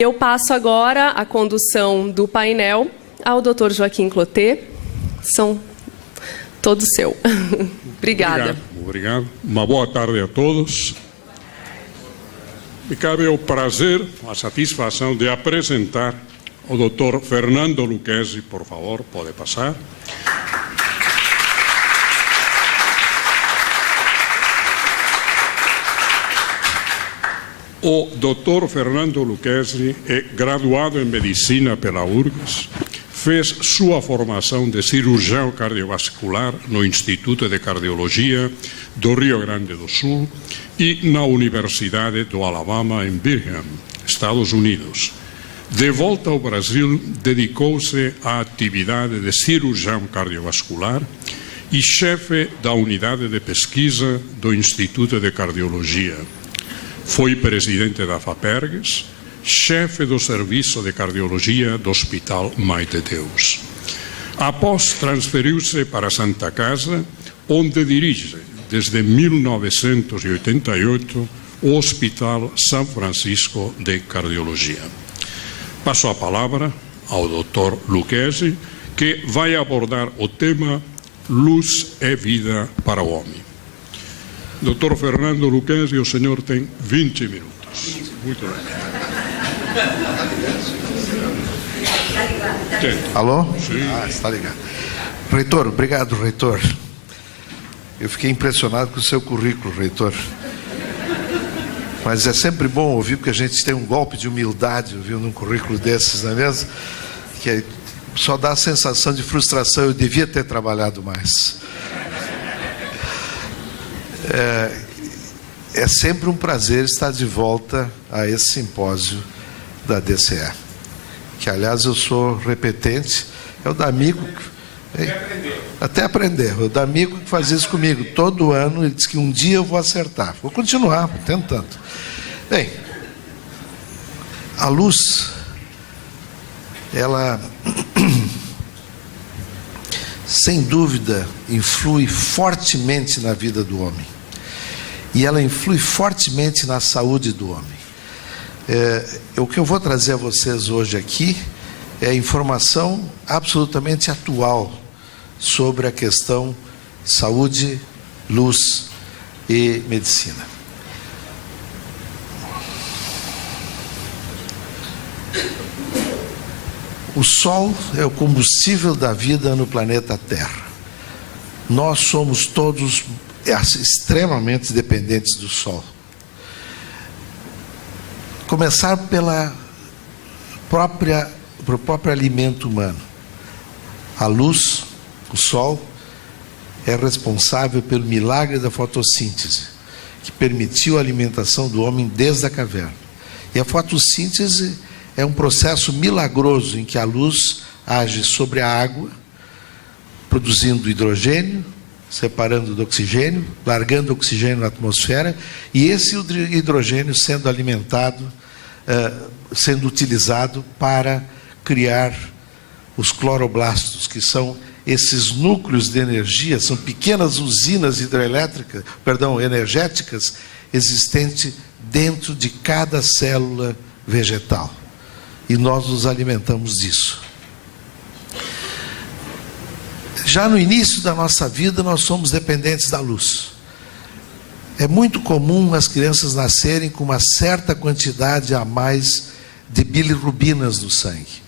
Eu passo agora a condução do painel ao Dr. Joaquim Clotet. São todos seu. Obrigada. Obrigado. Uma boa tarde a todos. Me cabe o prazer, a satisfação de apresentar o Dr. Fernando Lucchesi, por favor, pode passar. O Dr. Fernando Lucchesi é graduado em Medicina pela URGS, fez sua formação de cirurgião cardiovascular no Instituto de Cardiologia do Rio Grande do Sul e na Universidade do Alabama, em Birmingham, Estados Unidos. De volta ao Brasil, dedicou-se à atividade de cirurgião cardiovascular e chefe da unidade de pesquisa do Instituto de Cardiologia. Foi presidente da FAPERGS, chefe do Serviço de Cardiologia do Hospital Mãe de Deus. Após, transferiu-se para Santa Casa, onde dirige, desde 1988, o Hospital São Francisco de Cardiologia. Passo a palavra ao Dr. Lucchesi, que vai abordar o tema Luz é Vida para o Homem. Dr. Fernando Lucchesi, o senhor tem 20 minutos. Muito bem. Alô? Sim. Está ligado. Reitor, obrigado, reitor. Eu fiquei impressionado com o seu currículo, reitor. Mas é sempre bom ouvir, porque a gente tem um golpe de humildade ouvindo um currículo desses, não é mesmo? Que só dá a sensação de frustração. Eu devia ter trabalhado mais. É sempre um prazer estar de volta a esse simpósio da DCE, que aliás eu sou repetente, é o D'Amico, até aprender, o D'Amico que faz isso comigo, todo ano ele diz que um dia eu vou acertar, vou continuar tentando. Bem, a luz, ela sem dúvida influi fortemente na vida do homem. E ela influi fortemente na saúde do homem. O que eu vou trazer a vocês hoje aqui é informação absolutamente atual sobre a questão saúde, luz e medicina. O Sol é o combustível da vida no planeta Terra. Nós somos todos extremamente dependentes do Sol. Começar pelo próprio alimento humano. A luz, o Sol, é responsável pelo milagre da fotossíntese, que permitiu a alimentação do homem desde a caverna. E a fotossíntese é um processo milagroso em que a luz age sobre a água, produzindo hidrogênio, separando do oxigênio, largando o oxigênio na atmosfera, e esse hidrogênio sendo alimentado, sendo utilizado para criar os cloroblastos, que são esses núcleos de energia, são pequenas usinas energéticas existentes dentro de cada célula vegetal. E nós nos alimentamos disso. Já no início da nossa vida, nós somos dependentes da luz. É muito comum as crianças nascerem com uma certa quantidade a mais de bilirrubinas no sangue,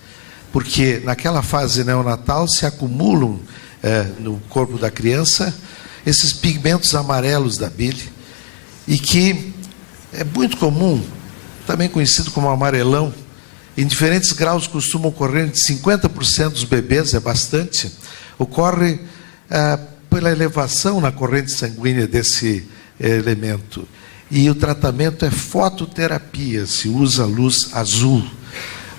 porque naquela fase neonatal se acumulam no corpo da criança esses pigmentos amarelos da bile, e que é muito comum, também conhecido como amarelão, em diferentes graus costuma ocorrer de 50% dos bebês, é bastante. Ocorre pela elevação na corrente sanguínea desse elemento. E o tratamento é fototerapia, se usa a luz azul,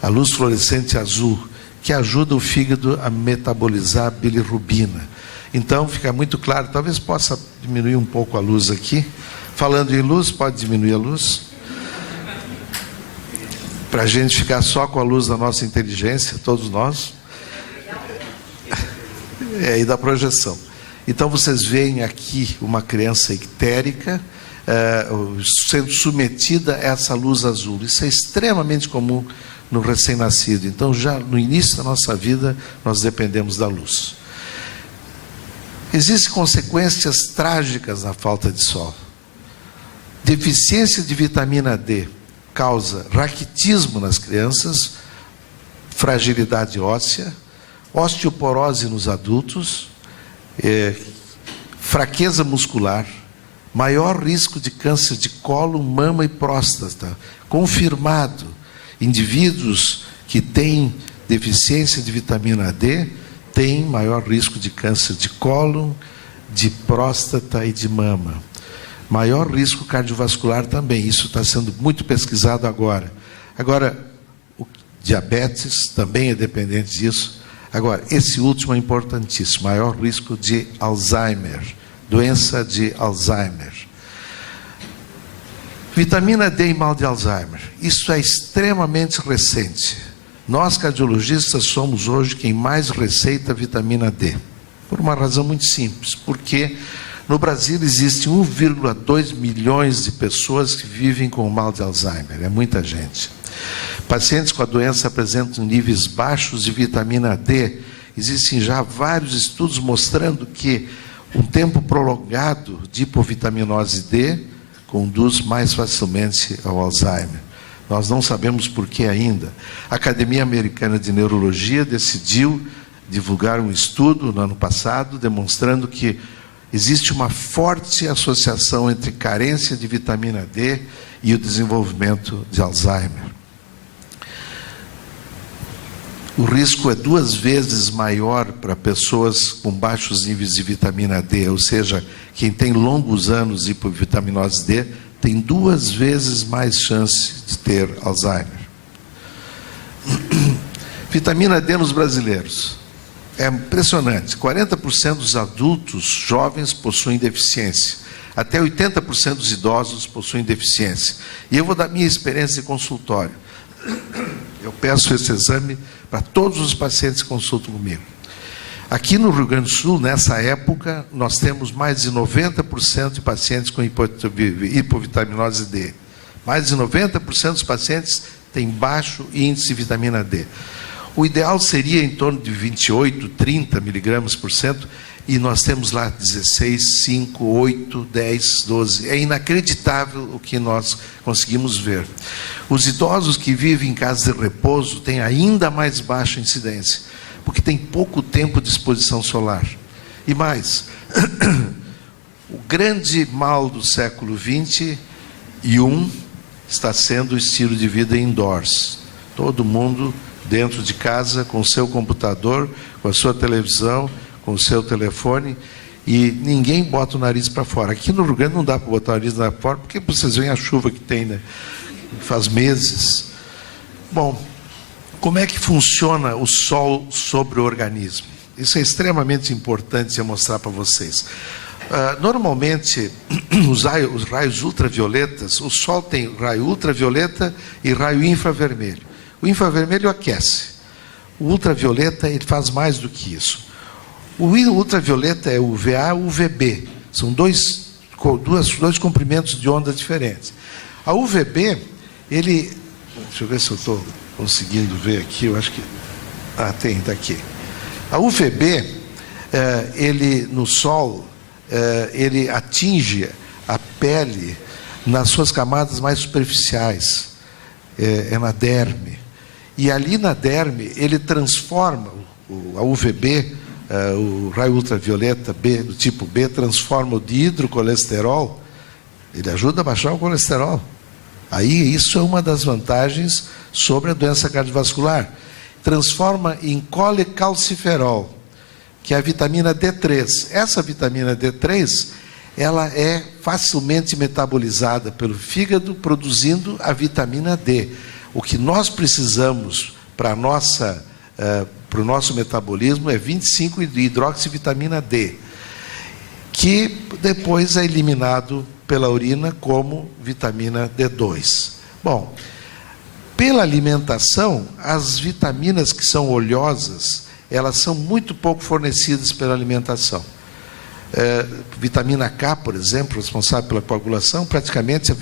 a luz fluorescente azul, que ajuda o fígado a metabolizar a bilirrubina. Então, fica muito claro, talvez possa diminuir um pouco a luz aqui. Falando em luz, pode diminuir a luz? Para a gente ficar só com a luz da nossa inteligência, todos nós. E da projeção. Então vocês veem aqui uma criança ictérica, sendo submetida a essa luz azul. Isso é extremamente comum no recém-nascido. Então, já no início da nossa vida, nós dependemos da luz. Existem consequências trágicas na falta de sol. Deficiência de vitamina D causa raquitismo nas crianças, fragilidade óssea, osteoporose nos adultos, fraqueza muscular, maior risco de câncer de colo, mama e próstata, confirmado. Indivíduos que têm deficiência de vitamina D têm maior risco de câncer de colo, de próstata e de mama. Maior risco cardiovascular também, isso está sendo muito pesquisado agora. Agora, o diabetes também é dependente disso. Agora, esse último é importantíssimo, maior risco de Alzheimer, doença de Alzheimer. Vitamina D e mal de Alzheimer, isso é extremamente recente. Nós, cardiologistas, somos hoje quem mais receita vitamina D, por uma razão muito simples, porque no Brasil existe 1,2 milhões de pessoas que vivem com o mal de Alzheimer, é muita gente. Pacientes com a doença apresentam níveis baixos de vitamina D. Existem já vários estudos mostrando que um tempo prolongado de hipovitaminose D conduz mais facilmente ao Alzheimer. Nós não sabemos por que ainda. A Academia Americana de Neurologia decidiu divulgar um estudo no ano passado, demonstrando que existe uma forte associação entre carência de vitamina D e o desenvolvimento de Alzheimer. O risco é 2 vezes maior para pessoas com baixos níveis de vitamina D, ou seja, quem tem longos anos de hipovitaminose D tem 2 vezes mais chance de ter Alzheimer. Vitamina D nos brasileiros. É impressionante, 40% dos adultos jovens possuem deficiência, até 80% dos idosos possuem deficiência. E eu vou dar minha experiência de consultório. Eu peço esse exame para todos os pacientes que consultam comigo. Aqui no Rio Grande do Sul, nessa época, nós temos mais de 90% de pacientes com hipovitaminose D. Mais de 90% dos pacientes têm baixo índice de vitamina D. O ideal seria em torno de 28, 30 miligramas por cento, e nós temos lá 16, 5, 8, 10, 12. É inacreditável o que nós conseguimos ver. Os idosos que vivem em casa de repouso têm ainda mais baixa incidência, porque tem pouco tempo de exposição solar. E mais, o grande mal do século XXI está sendo o estilo de vida indoors. Todo mundo dentro de casa, com o seu computador, com a sua televisão, com o seu telefone, e ninguém bota o nariz para fora. Aqui no Rio Grande não dá para botar o nariz para fora, porque vocês veem a chuva que tem, né? Faz meses. Bom, como é que funciona o sol sobre o organismo? Isso é extremamente importante eu mostrar para vocês. Normalmente, os raios ultravioletas, o sol tem raio ultravioleta e raio infravermelho. O infravermelho aquece. O ultravioleta, ele faz mais do que isso. O ultravioleta é UVA e UVB. São dois comprimentos de onda diferentes. A UVB, deixa eu ver se eu estou conseguindo ver aqui, eu acho que... está aqui. A UVB, ele no sol, ele atinge a pele nas suas camadas mais superficiais, na derme. E ali na derme, ele transforma, a UVB, o raio ultravioleta B, do tipo B, transforma o dihidrocolesterol, ele ajuda a baixar o colesterol. Aí isso é uma das vantagens sobre a doença cardiovascular. Transforma em colecalciferol, que é a vitamina D3. Essa vitamina D3, ela é facilmente metabolizada pelo fígado, produzindo a vitamina D. O que nós precisamos para o nosso metabolismo é 25 de hidroxivitamina D, que depois é eliminado pela urina como vitamina D2. Bom, pela alimentação, as vitaminas que são oleosas, elas são muito pouco fornecidas pela alimentação. Vitamina K, por exemplo, responsável pela coagulação, praticamente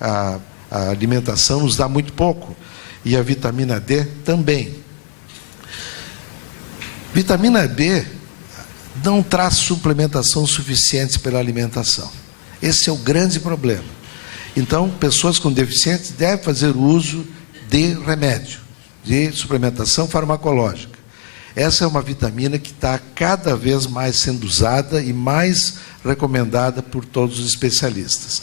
a alimentação nos dá muito pouco. E a vitamina D também. Vitamina B não traz suplementação suficiente pela alimentação. Esse é o grande problema. Então, pessoas com deficiência devem fazer uso de remédio, de suplementação farmacológica. Essa é uma vitamina que está cada vez mais sendo usada e mais recomendada por todos os especialistas.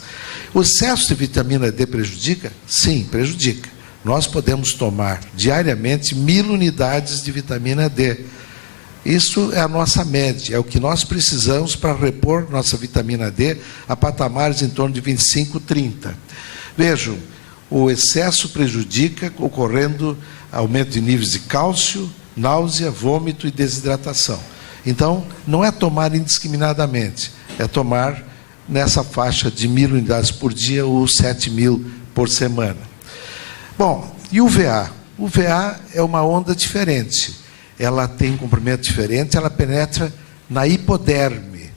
O excesso de vitamina D prejudica? Sim, prejudica. Nós podemos tomar diariamente 1000 unidades de vitamina D. Isso é a nossa média, é o que nós precisamos para repor nossa vitamina D a patamares em torno de 25, 30. Vejam, o excesso prejudica, ocorrendo aumento de níveis de cálcio, náusea, vômito e desidratação. Então, não é tomar indiscriminadamente, é tomar nessa faixa de 1000 unidades por dia ou 7.000 por semana. Bom, e o VA? O VA é uma onda diferente. Ela tem um comprimento diferente, ela penetra na hipoderme.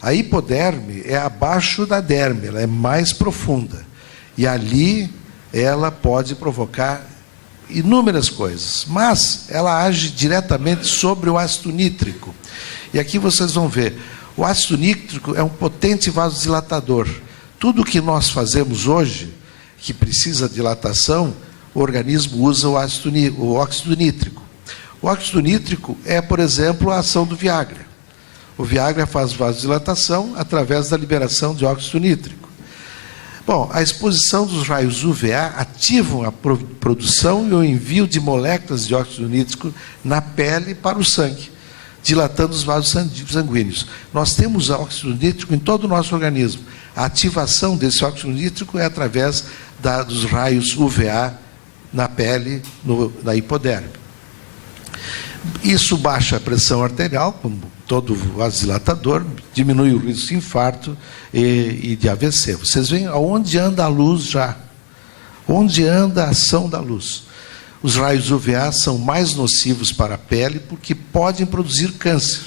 A hipoderme é abaixo da derme, ela é mais profunda. E ali ela pode provocar inúmeras coisas, mas ela age diretamente sobre o ácido nítrico. E aqui vocês vão ver, o ácido nítrico é um potente vasodilatador. Tudo que nós fazemos hoje, que precisa de dilatação, o organismo usa o óxido nítrico. O óxido nítrico é, por exemplo, a ação do Viagra. O Viagra faz vasodilatação através da liberação de óxido nítrico. Bom, a exposição dos raios UVA ativam a produção e o envio de moléculas de óxido nítrico na pele para o sangue, dilatando os vasos sanguíneos. Nós temos óxido nítrico em todo o nosso organismo. A ativação desse óxido nítrico é através dos raios UVA na pele, na hipoderme. Isso baixa a pressão arterial, como todo vasodilatador, diminui o risco de infarto e de AVC. Vocês veem aonde anda a luz já, onde anda a ação da luz. Os raios UVA são mais nocivos para a pele porque podem produzir câncer.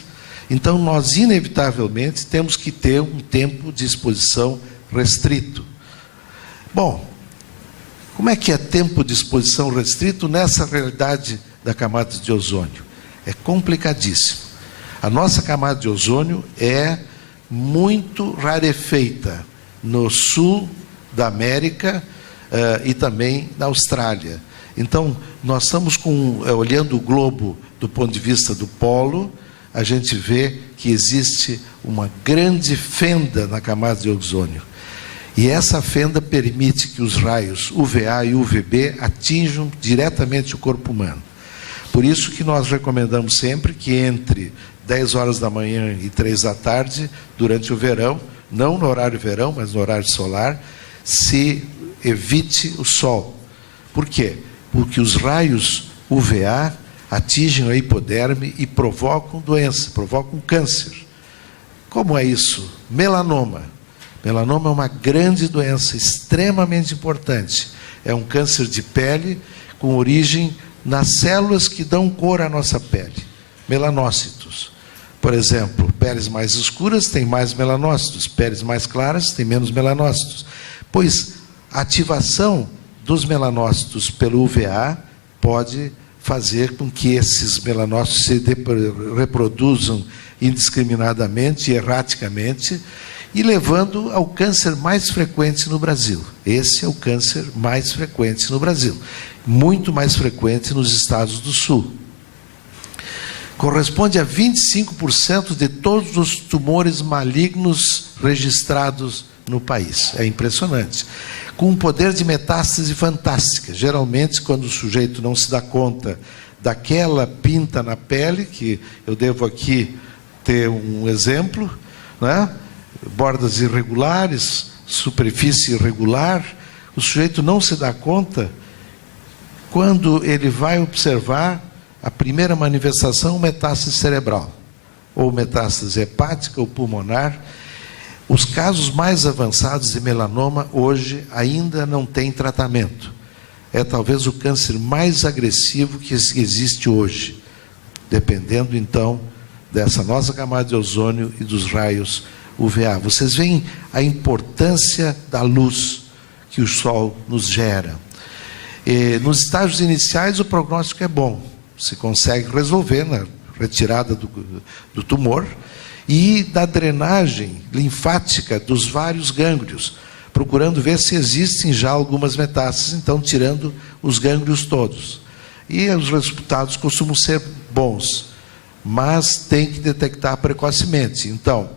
Então, nós, inevitavelmente, temos que ter um tempo de exposição restrito. Bom, como é que é tempo de exposição restrito nessa realidade da camada de ozônio? É complicadíssimo. A nossa camada de ozônio é muito rarefeita no sul da América e também na Austrália. Então, nós estamos olhando o globo do ponto de vista do polo, a gente vê que existe uma grande fenda na camada de ozônio. E essa fenda permite que os raios UVA e UVB atinjam diretamente o corpo humano. Por isso que nós recomendamos sempre que entre 10 horas da manhã e 3 da tarde, durante o verão, não no horário verão, mas no horário solar, se evite o sol. Por quê? Porque os raios UVA atingem a hipoderme e provocam doença, provocam câncer. Como é isso? Melanoma. Melanoma é uma grande doença, extremamente importante. É um câncer de pele com origem nas células que dão cor à nossa pele, melanócitos. Por exemplo, peles mais escuras têm mais melanócitos, peles mais claras têm menos melanócitos. Pois a ativação dos melanócitos pelo UVA pode fazer com que esses melanócitos se reproduzam indiscriminadamente e erraticamente, e levando ao câncer mais frequente no Brasil. Esse é o câncer mais frequente no Brasil, muito mais frequente nos estados do Sul. Corresponde a 25% de todos os tumores malignos registrados no país. É impressionante. Com um poder de metástase fantástica. Geralmente, quando o sujeito não se dá conta daquela pinta na pele, que eu devo aqui ter um exemplo, né? Bordas irregulares, superfície irregular, o sujeito não se dá conta. Quando ele vai observar a primeira manifestação, metástase cerebral, ou metástase hepática ou pulmonar. Os casos mais avançados de melanoma hoje ainda não têm tratamento. É talvez o câncer mais agressivo que existe hoje, dependendo então dessa nossa camada de ozônio e dos raios UVA. Vocês veem a importância da luz que o Sol nos gera. Nos estágios iniciais, o prognóstico é bom. Se consegue resolver na retirada do tumor e da drenagem linfática dos vários gânglios, procurando ver se existem já algumas metástases, então tirando os gânglios todos. E os resultados costumam ser bons, mas tem que detectar precocemente. Então,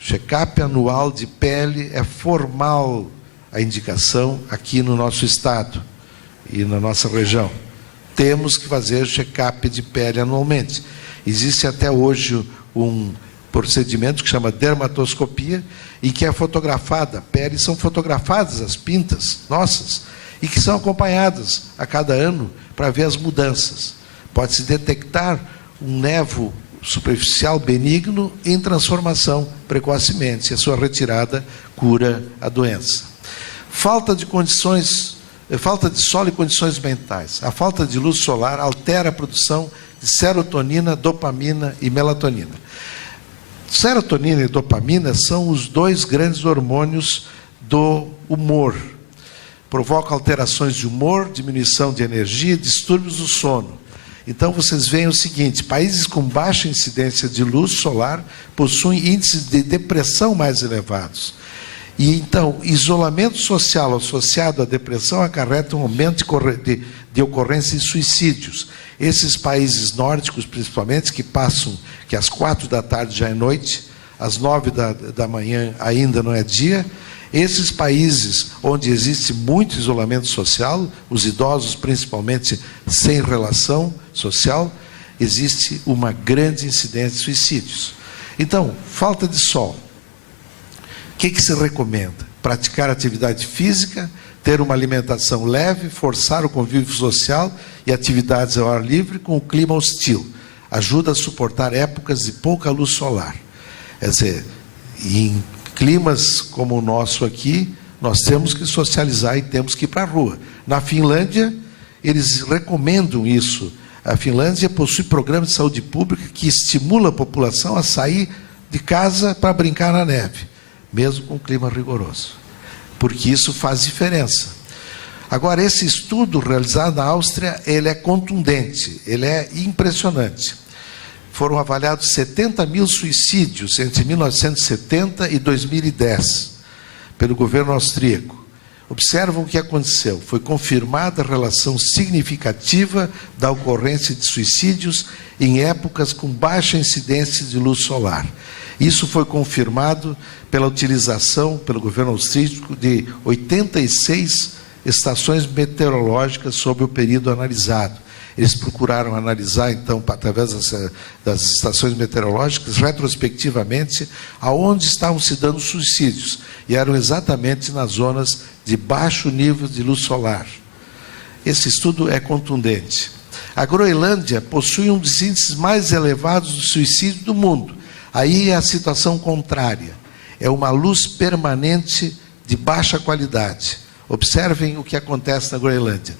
check-up anual de pele é formal a indicação aqui no nosso estado e na nossa região. Temos que fazer check-up de pele anualmente. Existe até hoje um procedimento que chama dermatoscopia e que é fotografada, peles são fotografadas, as pintas nossas, e que são acompanhadas a cada ano para ver as mudanças. Pode-se detectar um nevo superficial benigno em transformação precocemente, e a sua retirada cura a doença. Falta de solo e condições mentais. A falta de luz solar altera a produção de serotonina, dopamina e melatonina. Serotonina e dopamina são os dois grandes hormônios do humor. Provocam alterações de humor, diminuição de energia, distúrbios do sono. Então, vocês veem o seguinte: países com baixa incidência de luz solar possuem índices de depressão mais elevados. E, então, isolamento social associado à depressão acarreta um aumento de ocorrência de suicídios. Esses países nórdicos, principalmente, que às 4 da tarde já é noite, às 9 da manhã ainda não é dia, esses países onde existe muito isolamento social, os idosos principalmente sem relação social, existe uma grande incidência de suicídios. Então, falta de sol. O que se recomenda? Praticar atividade física, ter uma alimentação leve, forçar o convívio social e atividades ao ar livre com o clima hostil. Ajuda a suportar épocas de pouca luz solar. Quer dizer, em climas como o nosso aqui, nós temos que socializar e temos que ir para a rua. Na Finlândia, eles recomendam isso. A Finlândia possui programa de saúde pública que estimula a população a sair de casa para brincar na neve, mesmo com clima rigoroso, porque isso faz diferença. Agora, esse estudo realizado na Áustria, ele é contundente, ele é impressionante. Foram avaliados 70 mil suicídios entre 1970 e 2010, pelo governo austríaco. Observam o que aconteceu. Foi confirmada a relação significativa da ocorrência de suicídios em épocas com baixa incidência de luz solar. Isso foi confirmado pela utilização, pelo governo austríaco, de 86 estações meteorológicas sobre o período analisado. Eles procuraram analisar, então, através das estações meteorológicas, retrospectivamente, aonde estavam se dando suicídios. E eram exatamente nas zonas de baixo nível de luz solar. Esse estudo é contundente. A Groenlândia possui um dos índices mais elevados de suicídio do mundo. Aí é a situação contrária. É uma luz permanente de baixa qualidade. Observem o que acontece na Groenlândia.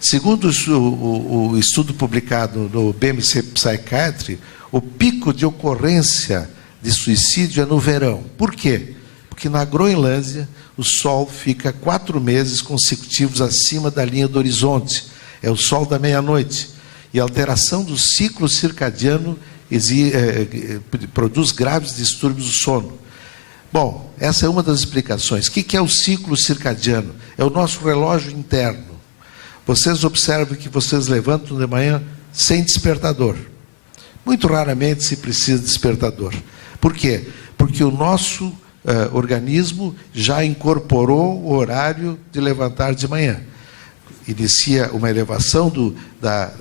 Segundo o estudo publicado no BMC Psychiatry, o pico de ocorrência de suicídio é no verão. Por quê? Porque na Groenlândia o Sol fica 4 meses consecutivos acima da linha do horizonte. É o Sol da meia-noite. E a alteração do ciclo circadiano produz graves distúrbios do sono. Bom, essa é uma das explicações. O que é o ciclo circadiano? É o nosso relógio interno. Vocês observam que vocês levantam de manhã sem despertador. Muito raramente se precisa de despertador. Por quê? Porque o nosso organismo já incorporou o horário de levantar de manhã. Inicia uma elevação da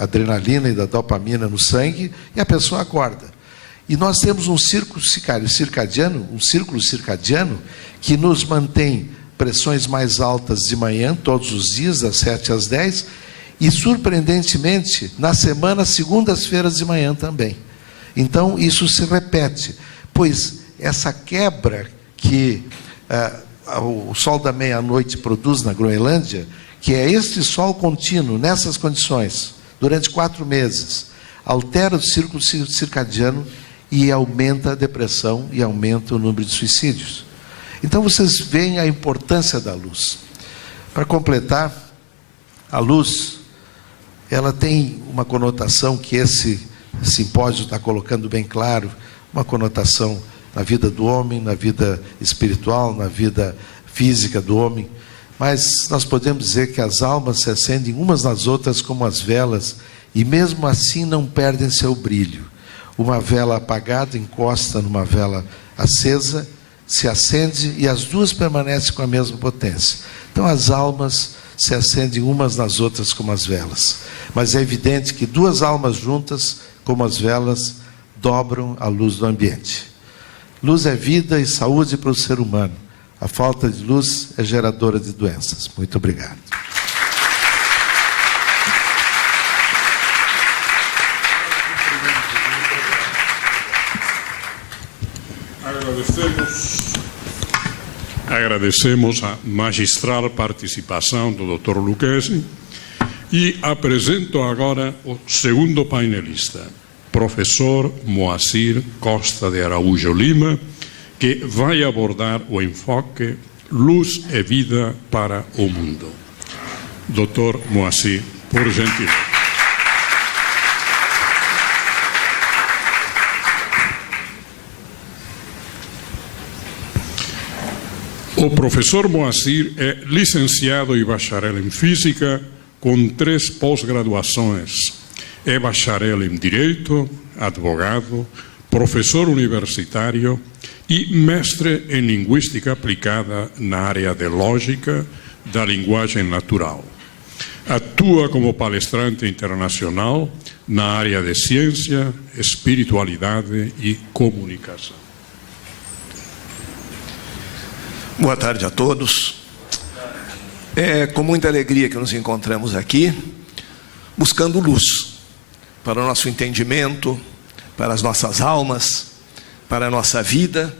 adrenalina e da dopamina no sangue e a pessoa acorda. E nós temos um círculo circadiano que nos mantém pressões mais altas de manhã, todos os dias, das 7 às 10, e, surpreendentemente, na semana, segundas-feiras de manhã também. Então, isso se repete, pois essa quebra que o sol da meia-noite produz na Groenlândia, que é este sol contínuo, nessas condições, durante 4 meses, altera o círculo circadiano e aumenta a depressão e aumenta o número de suicídios. Então vocês veem a importância da luz. Para completar, a luz, ela tem uma conotação que esse simpósio está colocando bem claro, uma conotação na vida do homem, na vida espiritual, na vida física do homem, mas nós podemos dizer que as almas se acendem umas nas outras como as velas, e mesmo assim não perdem seu brilho. Uma vela apagada encosta numa vela acesa, se acende e as duas permanecem com a mesma potência. Então as almas se acendem umas nas outras como as velas, mas é evidente que duas almas juntas, como as velas, dobram a luz do ambiente. Luz é vida e saúde para o ser humano. A falta de luz é geradora de doenças. Muito obrigado. Agradecemos a magistral participação do Dr. Lucchesi e apresento agora o segundo painelista, professor Moacir Costa de Araújo Lima, que vai abordar o enfoque Luz e Vida para o Mundo. Dr. Moacir, por gentileza. O professor Moacir é licenciado e bacharel em Física, com 3 pós-graduações. É bacharel em Direito, advogado, professor universitário e mestre em Linguística Aplicada na área de Lógica da Linguagem Natural. Atua como palestrante internacional na área de Ciência, Espiritualidade e Comunicação. Boa tarde a todos. É com muita alegria que nos encontramos aqui, buscando luz para o nosso entendimento, para as nossas almas, para a nossa vida,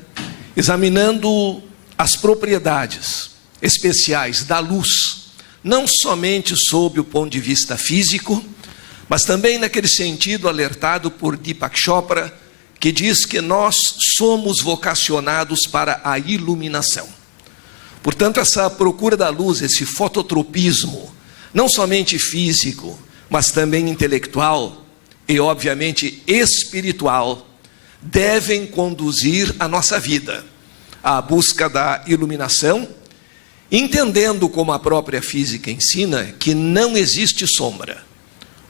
examinando as propriedades especiais da luz, não somente sob o ponto de vista físico, mas também naquele sentido alertado por Deepak Chopra, que diz que nós somos vocacionados para a iluminação. Portanto, essa procura da luz, esse fototropismo, não somente físico, mas também intelectual e, obviamente, espiritual, devem conduzir a nossa vida à busca da iluminação, entendendo, como a própria física ensina, que não existe sombra.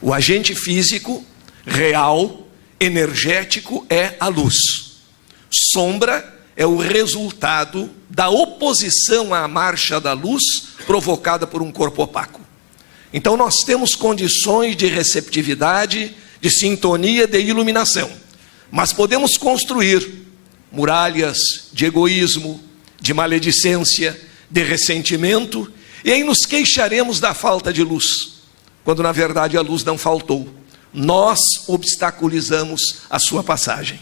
O agente físico, real, energético, é a luz. Sombra é o resultado da oposição à marcha da luz provocada por um corpo opaco. Então nós temos condições de receptividade, de sintonia, de iluminação, mas podemos construir muralhas de egoísmo, de maledicência, de ressentimento, e aí nos queixaremos da falta de luz, quando na verdade a luz não faltou. Nós obstaculizamos a sua passagem.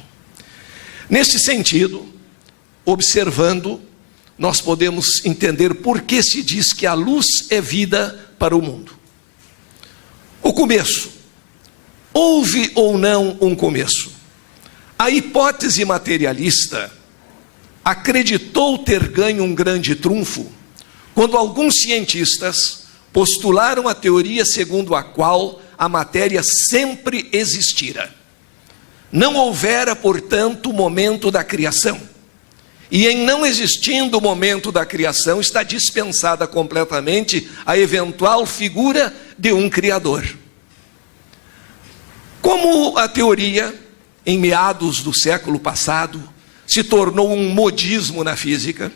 Nesse sentido, observando, nós podemos entender por que se diz que a luz é vida para o mundo. O começo. Houve ou não um começo? A hipótese materialista acreditou ter ganho um grande trunfo quando alguns cientistas postularam a teoria segundo a qual a matéria sempre existira. Não houvera, portanto, momento da criação. E em não existindo o momento da criação, está dispensada completamente a eventual figura de um Criador. Como a teoria, em meados do século passado, se tornou um modismo na física,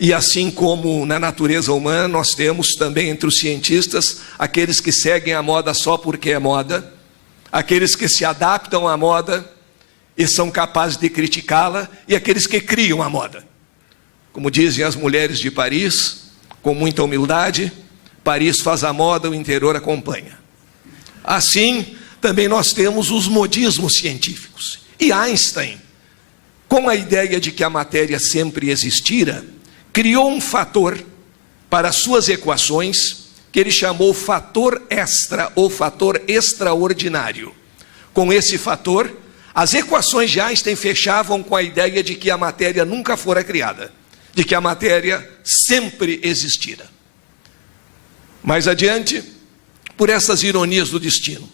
e assim como na natureza humana, nós temos também entre os cientistas aqueles que seguem a moda só porque é moda, aqueles que se adaptam à moda e são capazes de criticá-la, e aqueles que criam a moda. Como dizem as mulheres de Paris, com muita humildade, Paris faz a moda, o interior acompanha. Assim, também nós temos os modismos científicos. E Einstein, com a ideia de que a matéria sempre existira, criou um fator para suas equações, que ele chamou fator extra, ou fator extraordinário. com esse fator, as equações de Einstein fechavam com a ideia de que a matéria nunca fora criada, de que a matéria sempre existira. Mais adiante, por essas ironias do destino,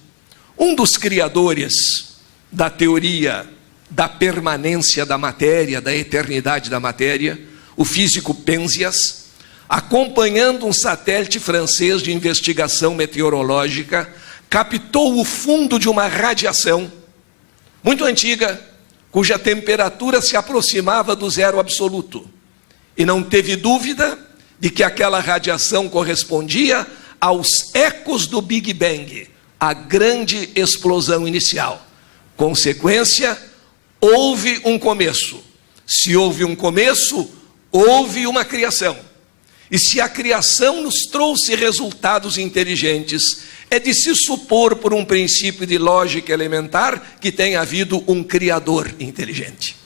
um dos criadores da teoria da permanência da matéria, da eternidade da matéria, o físico Penzias, acompanhando um satélite francês de investigação meteorológica, captou o fundo de uma radiação muito antiga, cuja temperatura se aproximava do zero absoluto, e não teve dúvida de que aquela radiação correspondia aos ecos do Big Bang, a grande explosão inicial. Consequência, houve um começo. Se houve um começo, houve uma criação. E se a criação nos trouxe resultados inteligentes, é de se supor, por um princípio de lógica elementar, que tenha havido um criador inteligente.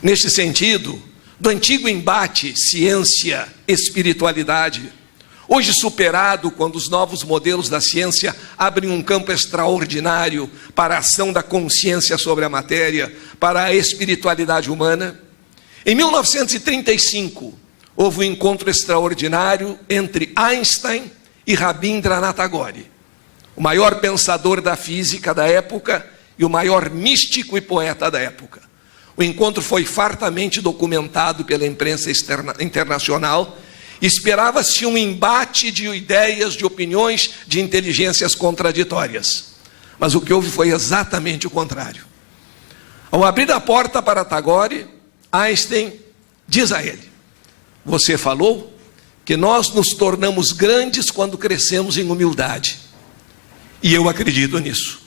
Neste sentido, do antigo embate ciência-espiritualidade, hoje superado quando os novos modelos da ciência abrem um campo extraordinário para a ação da consciência sobre a matéria, para a espiritualidade humana, em 1935, houve um encontro extraordinário entre Einstein e Rabindranath Tagore, o maior pensador da física da época e o maior místico e poeta da época. O encontro foi fartamente documentado pela imprensa internacional. Esperava-se um embate de ideias, de opiniões, de inteligências contraditórias. Mas o que houve foi exatamente o contrário. Ao abrir a porta para Tagore, Einstein diz a ele: você falou que nós nos tornamos grandes quando crescemos em humildade. E eu acredito nisso.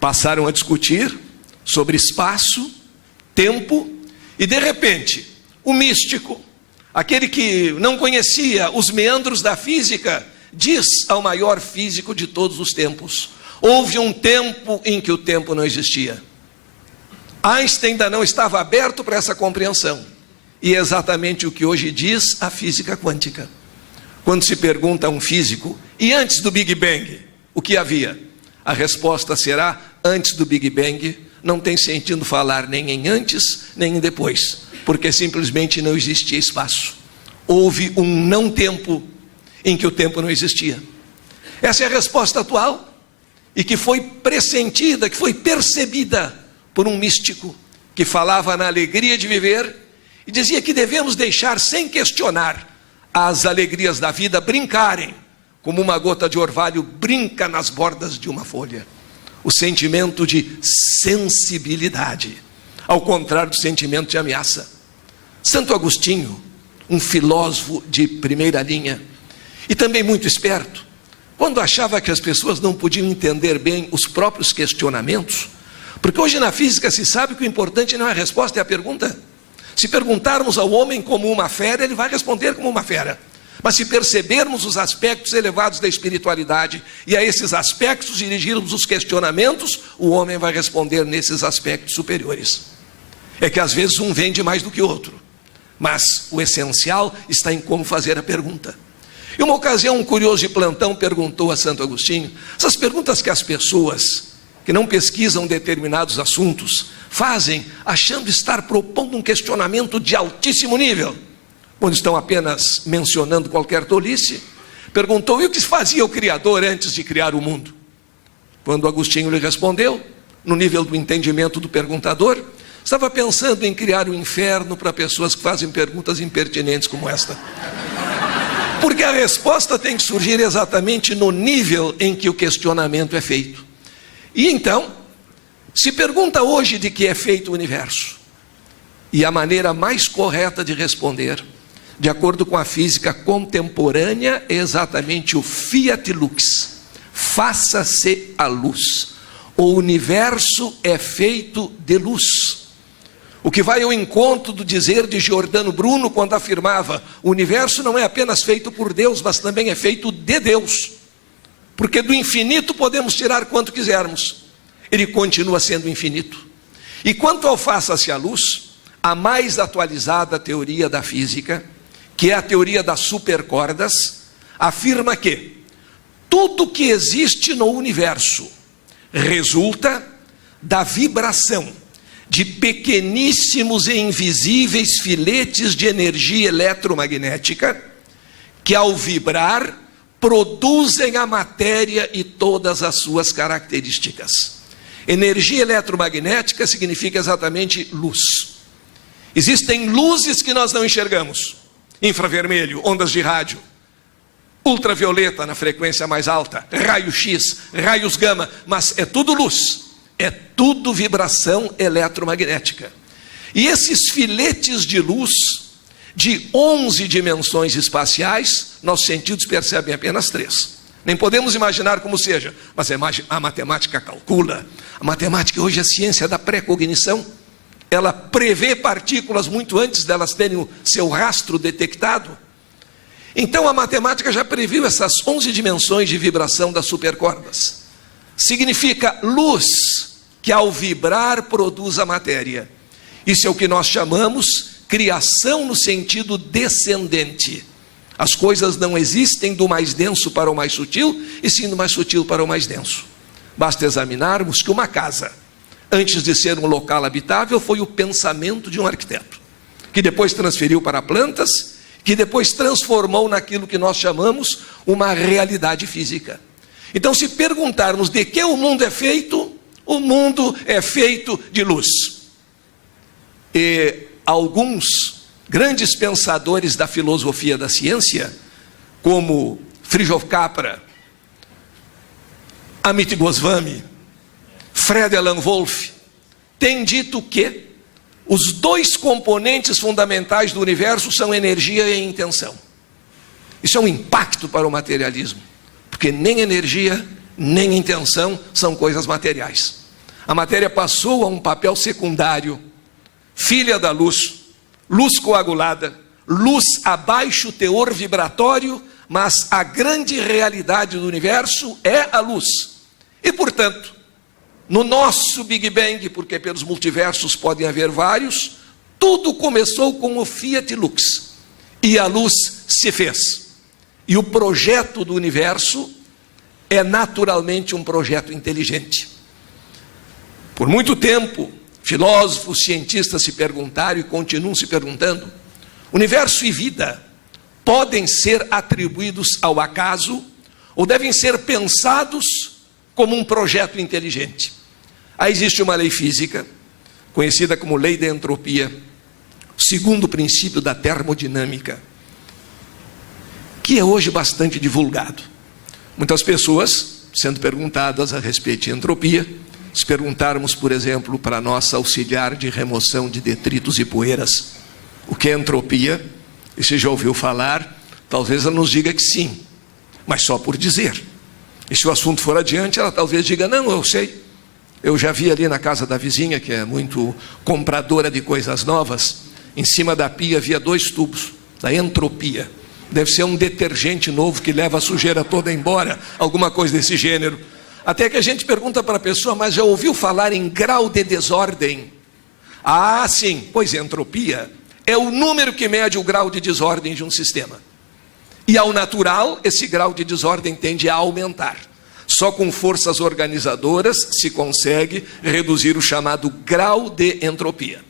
Passaram a discutir sobre espaço, tempo, e de repente, o místico, aquele que não conhecia os meandros da física, diz ao maior físico de todos os tempos: houve um tempo em que o tempo não existia. Einstein ainda não estava aberto para essa compreensão. E é exatamente o que hoje diz a física quântica. Quando se pergunta a um físico: e antes do Big Bang, o que havia? A resposta será: antes do Big Bang, não tem sentido falar nem em antes, nem em depois, porque simplesmente não existia espaço. Houve um não tempo em que o tempo não existia. Essa é a resposta atual, e que foi pressentida, que foi percebida por um místico, que falava na alegria de viver, e dizia que devemos deixar sem questionar as alegrias da vida brincarem, como uma gota de orvalho brinca nas bordas de uma folha. O sentimento de sensibilidade, ao contrário do sentimento de ameaça. Santo Agostinho, um filósofo de primeira linha, e também muito esperto, quando achava que as pessoas não podiam entender bem os próprios questionamentos, porque hoje na física se sabe que o importante não é a resposta, é a pergunta. Se perguntarmos ao homem como uma fera, ele vai responder como uma fera. Mas se percebermos os aspectos elevados da espiritualidade e a esses aspectos dirigirmos os questionamentos, o homem vai responder nesses aspectos superiores. É que às vezes um vende mais do que o outro, mas o essencial está em como fazer a pergunta. Em uma ocasião, um curioso de plantão perguntou a Santo Agostinho, essas perguntas que as pessoas que não pesquisam determinados assuntos fazem, achando estar propondo um questionamento de altíssimo nível, quando estão apenas mencionando qualquer tolice, perguntou: e o que fazia o Criador antes de criar o mundo? Quando Agostinho lhe respondeu, no nível do entendimento do perguntador, estava pensando em criar o inferno para pessoas que fazem perguntas impertinentes como esta. Porque a resposta tem que surgir exatamente no nível em que o questionamento é feito. E então, se pergunta hoje de que é feito o universo. E a maneira mais correta de responder, de acordo com a física contemporânea, é exatamente o fiat lux, faça-se a luz. O universo é feito de luz. O que vai ao encontro do dizer de Giordano Bruno quando afirmava: o universo não é apenas feito por Deus, mas também é feito de Deus. Porque do infinito podemos tirar quanto quisermos, ele continua sendo infinito. E quanto ao faça-se a luz, a mais atualizada teoria da física, que é a teoria das supercordas, afirma que tudo que existe no universo resulta da vibração de pequeníssimos e invisíveis filetes de energia eletromagnética que, ao vibrar, produzem a matéria e todas as suas características. Energia eletromagnética significa exatamente luz. Existem luzes que nós não enxergamos: infravermelho, ondas de rádio, ultravioleta na frequência mais alta, raio-x, raios gama, mas é tudo luz, é tudo vibração eletromagnética. E esses filetes de luz de 11 dimensões espaciais, nossos sentidos percebem apenas 3. Nem podemos imaginar como seja, mas a matemática calcula. A matemática hoje é a ciência da pré-cognição. Ela prevê partículas muito antes delas terem o seu rastro detectado. Então a matemática já previu essas 11 dimensões de vibração das supercordas. Significa luz que, ao vibrar, produz a matéria. Isso é o que nós chamamos criação no sentido descendente. As coisas não existem do mais denso para o mais sutil, e sim do mais sutil para o mais denso. Basta examinarmos que uma casa, antes de ser um local habitável, foi o pensamento de um arquiteto, que depois transferiu para plantas, que depois transformou naquilo que nós chamamos uma realidade física. Então, se perguntarmos de que o mundo é feito de luz. E alguns grandes pensadores da filosofia da ciência, como Fritjof Capra, Amit Goswami, Fred Alan Wolf, têm dito que os 2 componentes fundamentais do universo são energia e intenção. Isso é um impacto para o materialismo, porque nem energia, nem intenção são coisas materiais. A matéria passou a um papel secundário, filha da luz, luz coagulada, luz a baixo teor vibratório, mas a grande realidade do universo é a luz. E, portanto, no nosso Big Bang, porque pelos multiversos podem haver vários, tudo começou com o Fiat Lux, e a luz se fez. E o projeto do universo é naturalmente um projeto inteligente. Por muito tempo, filósofos, cientistas se perguntaram e continuam se perguntando: universo e vida podem ser atribuídos ao acaso ou devem ser pensados como um projeto inteligente? Aí existe uma lei física, conhecida como lei da entropia, segundo princípio da termodinâmica, que é hoje bastante divulgado. Muitas pessoas, sendo perguntadas a respeito de entropia, se perguntarmos, por exemplo, para a nossa auxiliar de remoção de detritos e poeiras, o que é entropia, e se já ouviu falar, talvez ela nos diga que sim, mas só por dizer. E se o assunto for adiante, ela talvez diga: não, eu sei, eu já vi ali na casa da vizinha, que é muito compradora de coisas novas, em cima da pia havia 2 tubos, da entropia. Deve ser um detergente novo que leva a sujeira toda embora, alguma coisa desse gênero. Até que a gente pergunta para a pessoa: mas já ouviu falar em grau de desordem? Ah, sim, pois entropia é o número que mede o grau de desordem de um sistema. E ao natural, esse grau de desordem tende a aumentar. Só com forças organizadoras se consegue reduzir o chamado grau de entropia.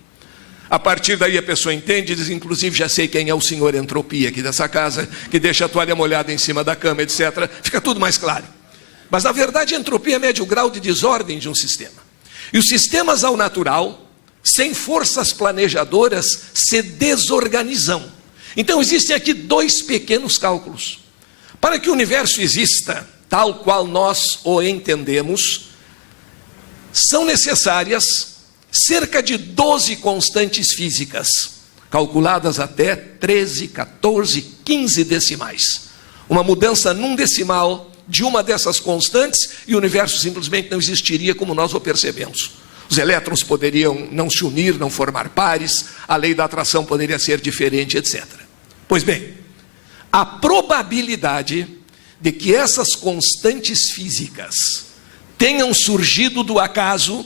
A partir daí a pessoa entende e diz: inclusive já sei quem é o senhor entropia aqui dessa casa, que deixa a toalha molhada em cima da cama, etc. Fica tudo mais claro. Mas na verdade a entropia mede o grau de desordem de um sistema. E os sistemas ao natural, sem forças planejadoras, se desorganizam. Então existem aqui 2 pequenos cálculos. Para que o universo exista tal qual nós o entendemos, são necessárias cerca de 12 constantes físicas, calculadas até 13, 14, 15 decimais. Uma mudança num decimal de uma dessas constantes e o universo simplesmente não existiria como nós o percebemos. Os elétrons poderiam não se unir, não formar pares, a lei da atração poderia ser diferente, etc. Pois bem, a probabilidade de que essas constantes físicas tenham surgido do acaso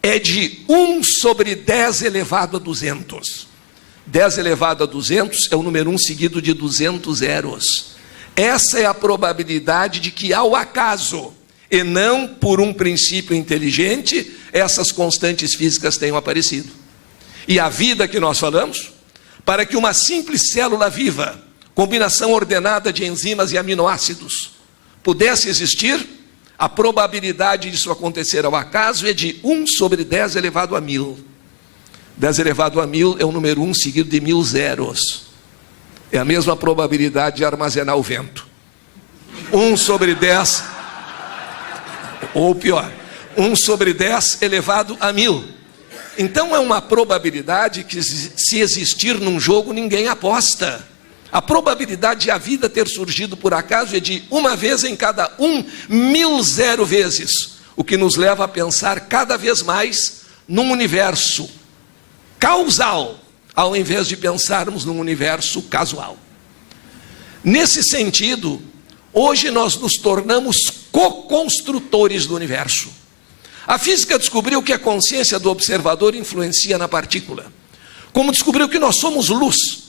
é de 1 sobre 10 elevado a 200. 10 elevado a 200 é o número 1 seguido de 200 zeros. Essa é a probabilidade de que, ao acaso, e não por um princípio inteligente, essas constantes físicas tenham aparecido. E a vida que nós falamos, para que uma simples célula viva, combinação ordenada de enzimas e aminoácidos, pudesse existir, a probabilidade disso acontecer ao acaso é de 1 sobre 10 elevado a 1000. 10 elevado a 1000 é o número 1 seguido de 1000 zeros. É a mesma probabilidade de armazenar o vento. 1 sobre 10, ou pior, 1 sobre 10 elevado a 1000. Então é uma probabilidade que, se existir num jogo, ninguém aposta. A probabilidade de a vida ter surgido por acaso é de 1 vez em cada 1.000 vezes, o que nos leva a pensar cada vez mais num universo causal, ao invés de pensarmos num universo casual. Nesse sentido, hoje nós nos tornamos co-construtores do universo. A física descobriu que a consciência do observador influencia na partícula, como descobriu que nós somos luz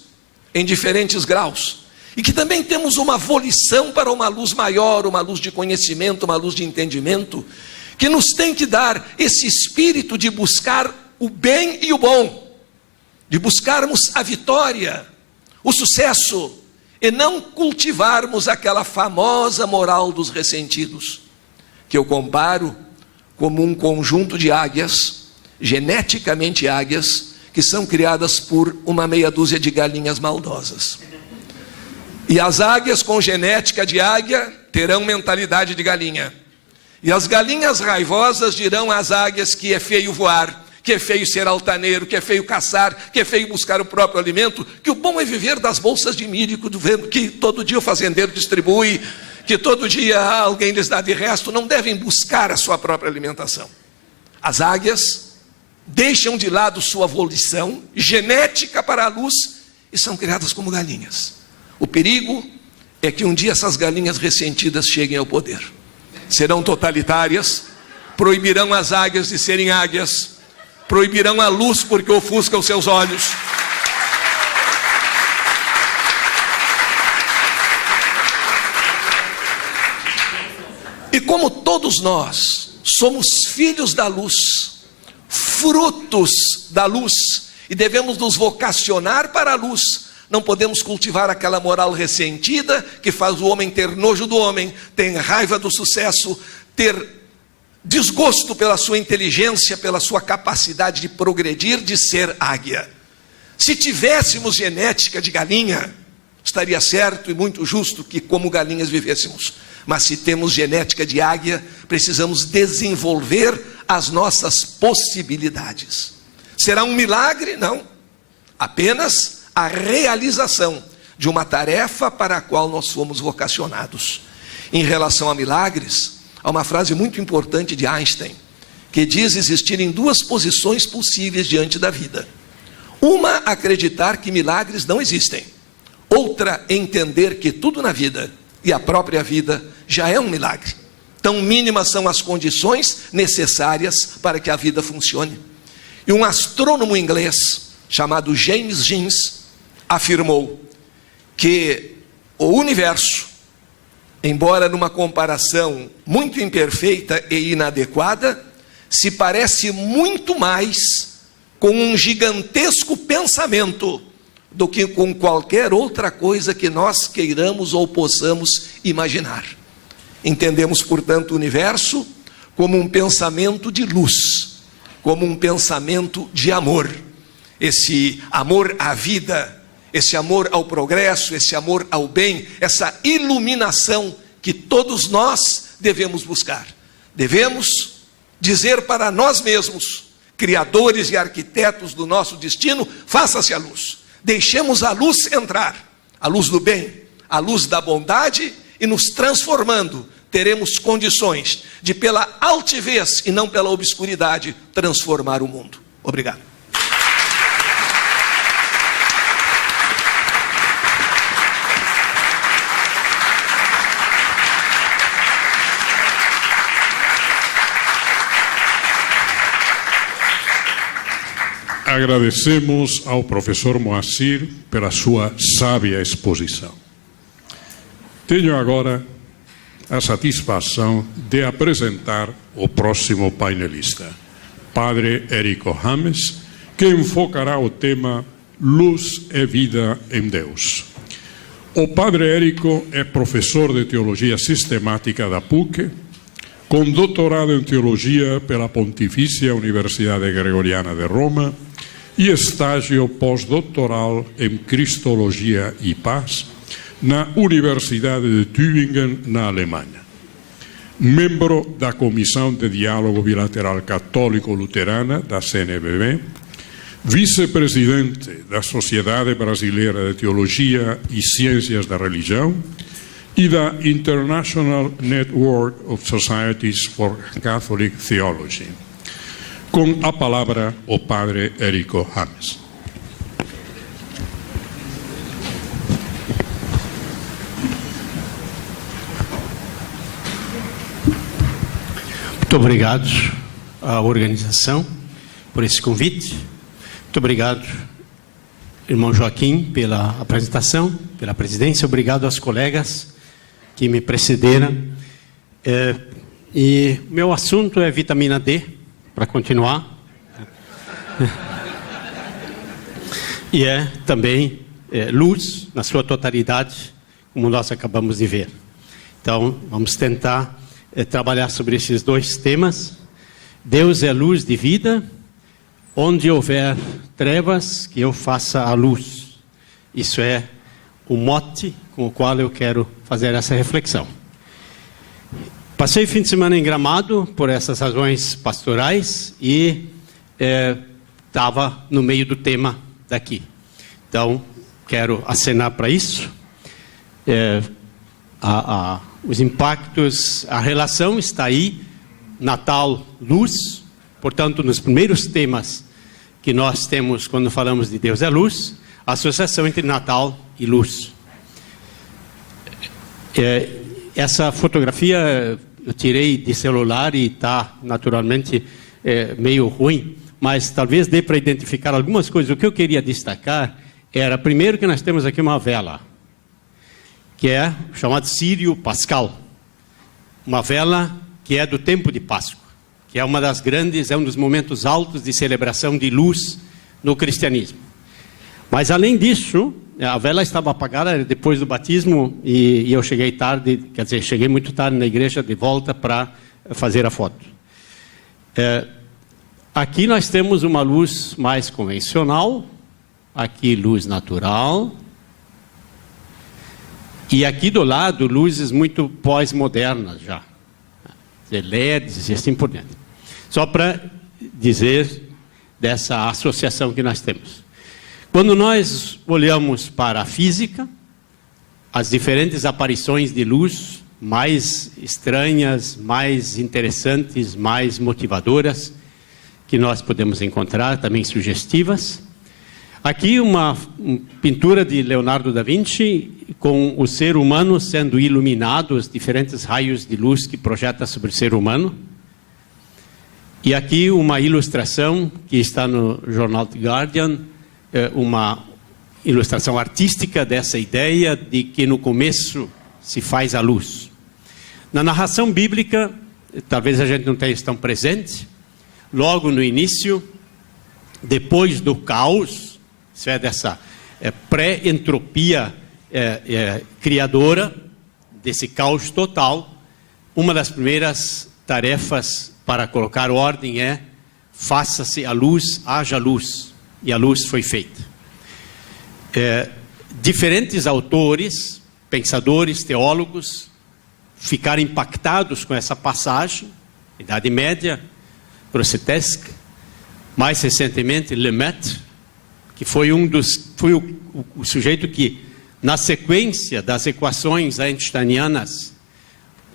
em diferentes graus, e que também temos uma volição para uma luz maior, uma luz de conhecimento, uma luz de entendimento, que nos tem que dar esse espírito de buscar o bem e o bom, de buscarmos a vitória, o sucesso, e não cultivarmos aquela famosa moral dos ressentidos, que eu comparo como um conjunto de águias, geneticamente águias, que são criadas por uma meia dúzia de galinhas maldosas. E as águias com genética de águia terão mentalidade de galinha. E as galinhas raivosas dirão às águias que é feio voar, que é feio ser altaneiro, que é feio caçar, que é feio buscar o próprio alimento, que o bom é viver das bolsas de milho que todo dia o fazendeiro distribui, que todo dia alguém lhes dá de resto. Não devem buscar a sua própria alimentação. As águias deixam de lado sua volição genética para a luz e são criadas como galinhas. O perigo é que um dia essas galinhas ressentidas cheguem ao poder. Serão totalitárias, proibirão as águias de serem águias, proibirão a luz porque ofusca os seus olhos. E como todos nós somos filhos da luz, frutos da luz, e devemos nos vocacionar para a luz, não podemos cultivar aquela moral ressentida que faz o homem ter nojo do homem, ter raiva do sucesso, ter desgosto pela sua inteligência, pela sua capacidade de progredir, de ser águia. Se tivéssemos genética de galinha, estaria certo e muito justo que como galinhas vivêssemos. Mas se temos genética de águia, precisamos desenvolver as nossas possibilidades. Será um milagre? Não. Apenas a realização de uma tarefa para a qual nós fomos vocacionados. Em relação a milagres, há uma frase muito importante de Einstein, que diz existirem duas posições possíveis diante da vida. Uma, acreditar que milagres não existem. Outra, entender que tudo na vida e a própria vida já é um milagre. Tão mínimas são as condições necessárias para que a vida funcione. E um astrônomo inglês chamado James Jeans afirmou que o universo, embora numa comparação muito imperfeita e inadequada, se parece muito mais com um gigantesco pensamento do que com qualquer outra coisa que nós queiramos ou possamos imaginar. Entendemos, portanto, o universo como um pensamento de luz, como um pensamento de amor. Esse amor à vida, esse amor ao progresso, esse amor ao bem, essa iluminação que todos nós devemos buscar. Devemos dizer para nós mesmos, criadores e arquitetos do nosso destino, faça-se a luz. Deixemos a luz entrar, a luz do bem, a luz da bondade, e nos transformando, teremos condições de, pela altivez e não pela obscuridade, transformar o mundo. Obrigado. Agradecemos ao professor Moacir pela sua sábia exposição. Tenho agora a satisfação de apresentar o próximo painelista, Padre Érico James, que enfocará o tema Luz e Vida em Deus. O Padre Érico é professor de Teologia Sistemática da PUC, com doutorado em Teologia pela Pontifícia Universidade Gregoriana de Roma e estágio pós-doutoral em Cristologia e Paz na Universidade de Tübingen, na Alemanha. Membro da Comissão de Diálogo Bilateral Católico-Luterana da CNBB, vice-presidente da Sociedade Brasileira de Teologia e Ciências da Religião e da International Network of Societies for Catholic Theology. Com a palavra, o Padre Érico James. Muito obrigado à organização por esse convite. Muito obrigado, irmão Joaquim, pela apresentação, pela presidência. Obrigado aos colegas que me precederam. E meu assunto é vitamina D, para continuar. E é também luz na sua totalidade, como nós acabamos de ver. Então, vamos tentar trabalhar sobre esses dois temas. Deus é luz de vida, onde houver trevas, que eu faça a luz. Isso é o mote com o qual eu quero fazer essa reflexão. Passei o fim de semana em Gramado, por essas razões pastorais, e estava no meio do tema daqui. Então, quero acenar para isso. Os impactos, a relação está aí, Natal, luz. Portanto, nos primeiros temas que nós temos quando falamos de Deus é luz, a associação entre Natal e luz. Essa fotografia eu tirei de celular e está naturalmente meio ruim, mas talvez dê para identificar algumas coisas. O que eu queria destacar era, primeiro, que nós temos aqui uma vela, que é chamada Círio Pascal, uma vela que é do tempo de Páscoa, que é uma das grandes, é um dos momentos altos de celebração de luz no cristianismo. Mas além disso, a vela estava apagada depois do batismo e eu cheguei tarde, quer dizer, cheguei muito tarde na igreja de volta para fazer a foto. Aqui nós temos uma luz mais convencional, aqui luz natural, e aqui do lado, luzes muito pós-modernas já. LEDs e assim por diante. Só para dizer dessa associação que nós temos. Quando nós olhamos para a física, as diferentes aparições de luz mais estranhas, mais interessantes, mais motivadoras, que nós podemos encontrar, também sugestivas. Aqui uma pintura de Leonardo da Vinci, com o ser humano sendo iluminado, os diferentes raios de luz que projeta sobre o ser humano. E aqui uma ilustração que está no jornal The Guardian, uma ilustração artística dessa ideia de que no começo se faz a luz. Na narração bíblica, talvez a gente não tenha isso tão presente, logo no início, depois do caos, isso é dessa pré-entropia criadora, desse caos total, uma das primeiras tarefas para colocar ordem é: faça-se a luz, haja luz. E a luz foi feita. Diferentes autores, pensadores, teólogos, ficaram impactados com essa passagem. Idade Média, Grosseteste, mais recentemente Lemaitre, que foi o sujeito que, na sequência das equações einsteinianas,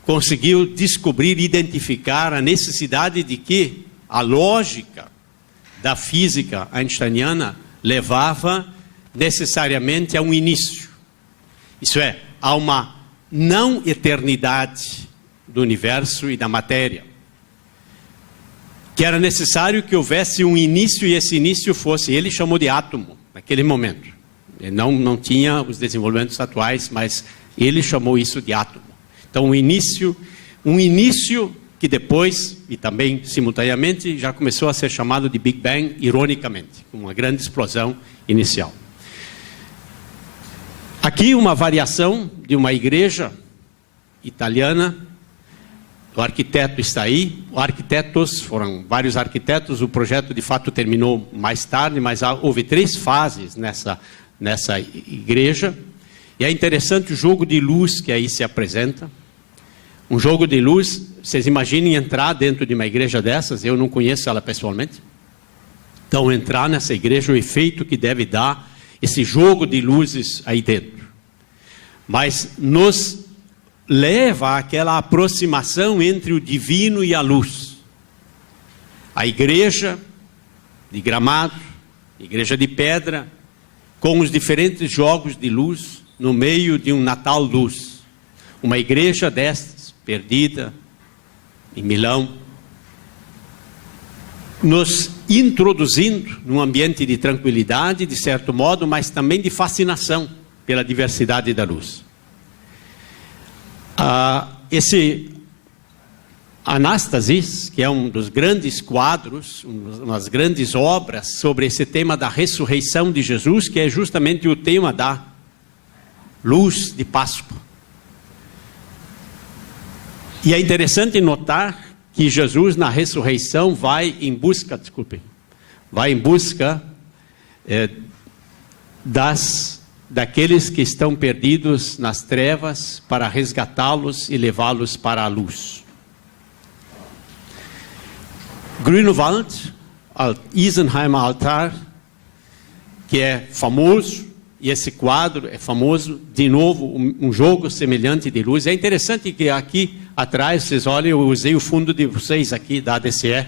conseguiu descobrir e identificar a necessidade de que a lógica da física einsteiniana levava necessariamente a um início. Isso é, a uma não eternidade do universo e da matéria. Que era necessário que houvesse um início e esse início fosse, ele chamou de átomo, naquele momento. Ele não tinha os desenvolvimentos atuais, mas ele chamou isso de átomo. Então, um início que depois, e também simultaneamente, já começou a ser chamado de Big Bang, ironicamente, uma grande explosão inicial. Aqui uma variação de uma igreja italiana. O arquiteto está aí, foram vários arquitetos, o projeto de fato terminou mais tarde, mas houve 3 fases nessa igreja. E é interessante o jogo de luz que aí se apresenta. Um jogo de luz, vocês imaginem entrar dentro de uma igreja dessas, eu não conheço ela pessoalmente. Então, entrar nessa igreja, o efeito que deve dar esse jogo de luzes aí dentro. Mas nos leva àquela aproximação entre o divino e a luz. A igreja de gramado, igreja de pedra, com os diferentes jogos de luz, no meio de um Natal luz. Uma igreja destas, perdida, em Milão, nos introduzindo num ambiente de tranquilidade, de certo modo, mas também de fascinação pela diversidade da luz. Esse Anástasis, que é um dos grandes quadros, uma das grandes obras sobre esse tema da ressurreição de Jesus, que é justamente o tema da luz de Páscoa. E é interessante notar que Jesus na ressurreição vai em busca daqueles que estão perdidos nas trevas para resgatá-los e levá-los para a luz. Grünewald, Isenheimer Altar, que é famoso, e esse quadro é famoso, de novo, um jogo semelhante de luz. É interessante que aqui atrás, vocês olhem, eu usei o fundo de vocês aqui, da ADCE,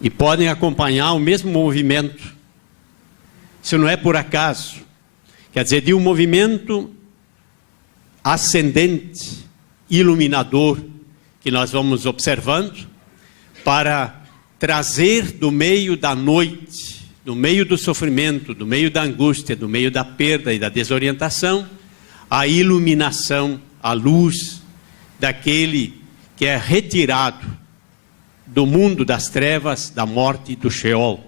e podem acompanhar o mesmo movimento. Isso não é por acaso. Quer dizer, de um movimento ascendente, iluminador, que nós vamos observando, para trazer do meio da noite, do meio do sofrimento, do meio da angústia, do meio da perda e da desorientação, a iluminação, a luz daquele que é retirado do mundo das trevas, da morte e do Sheol.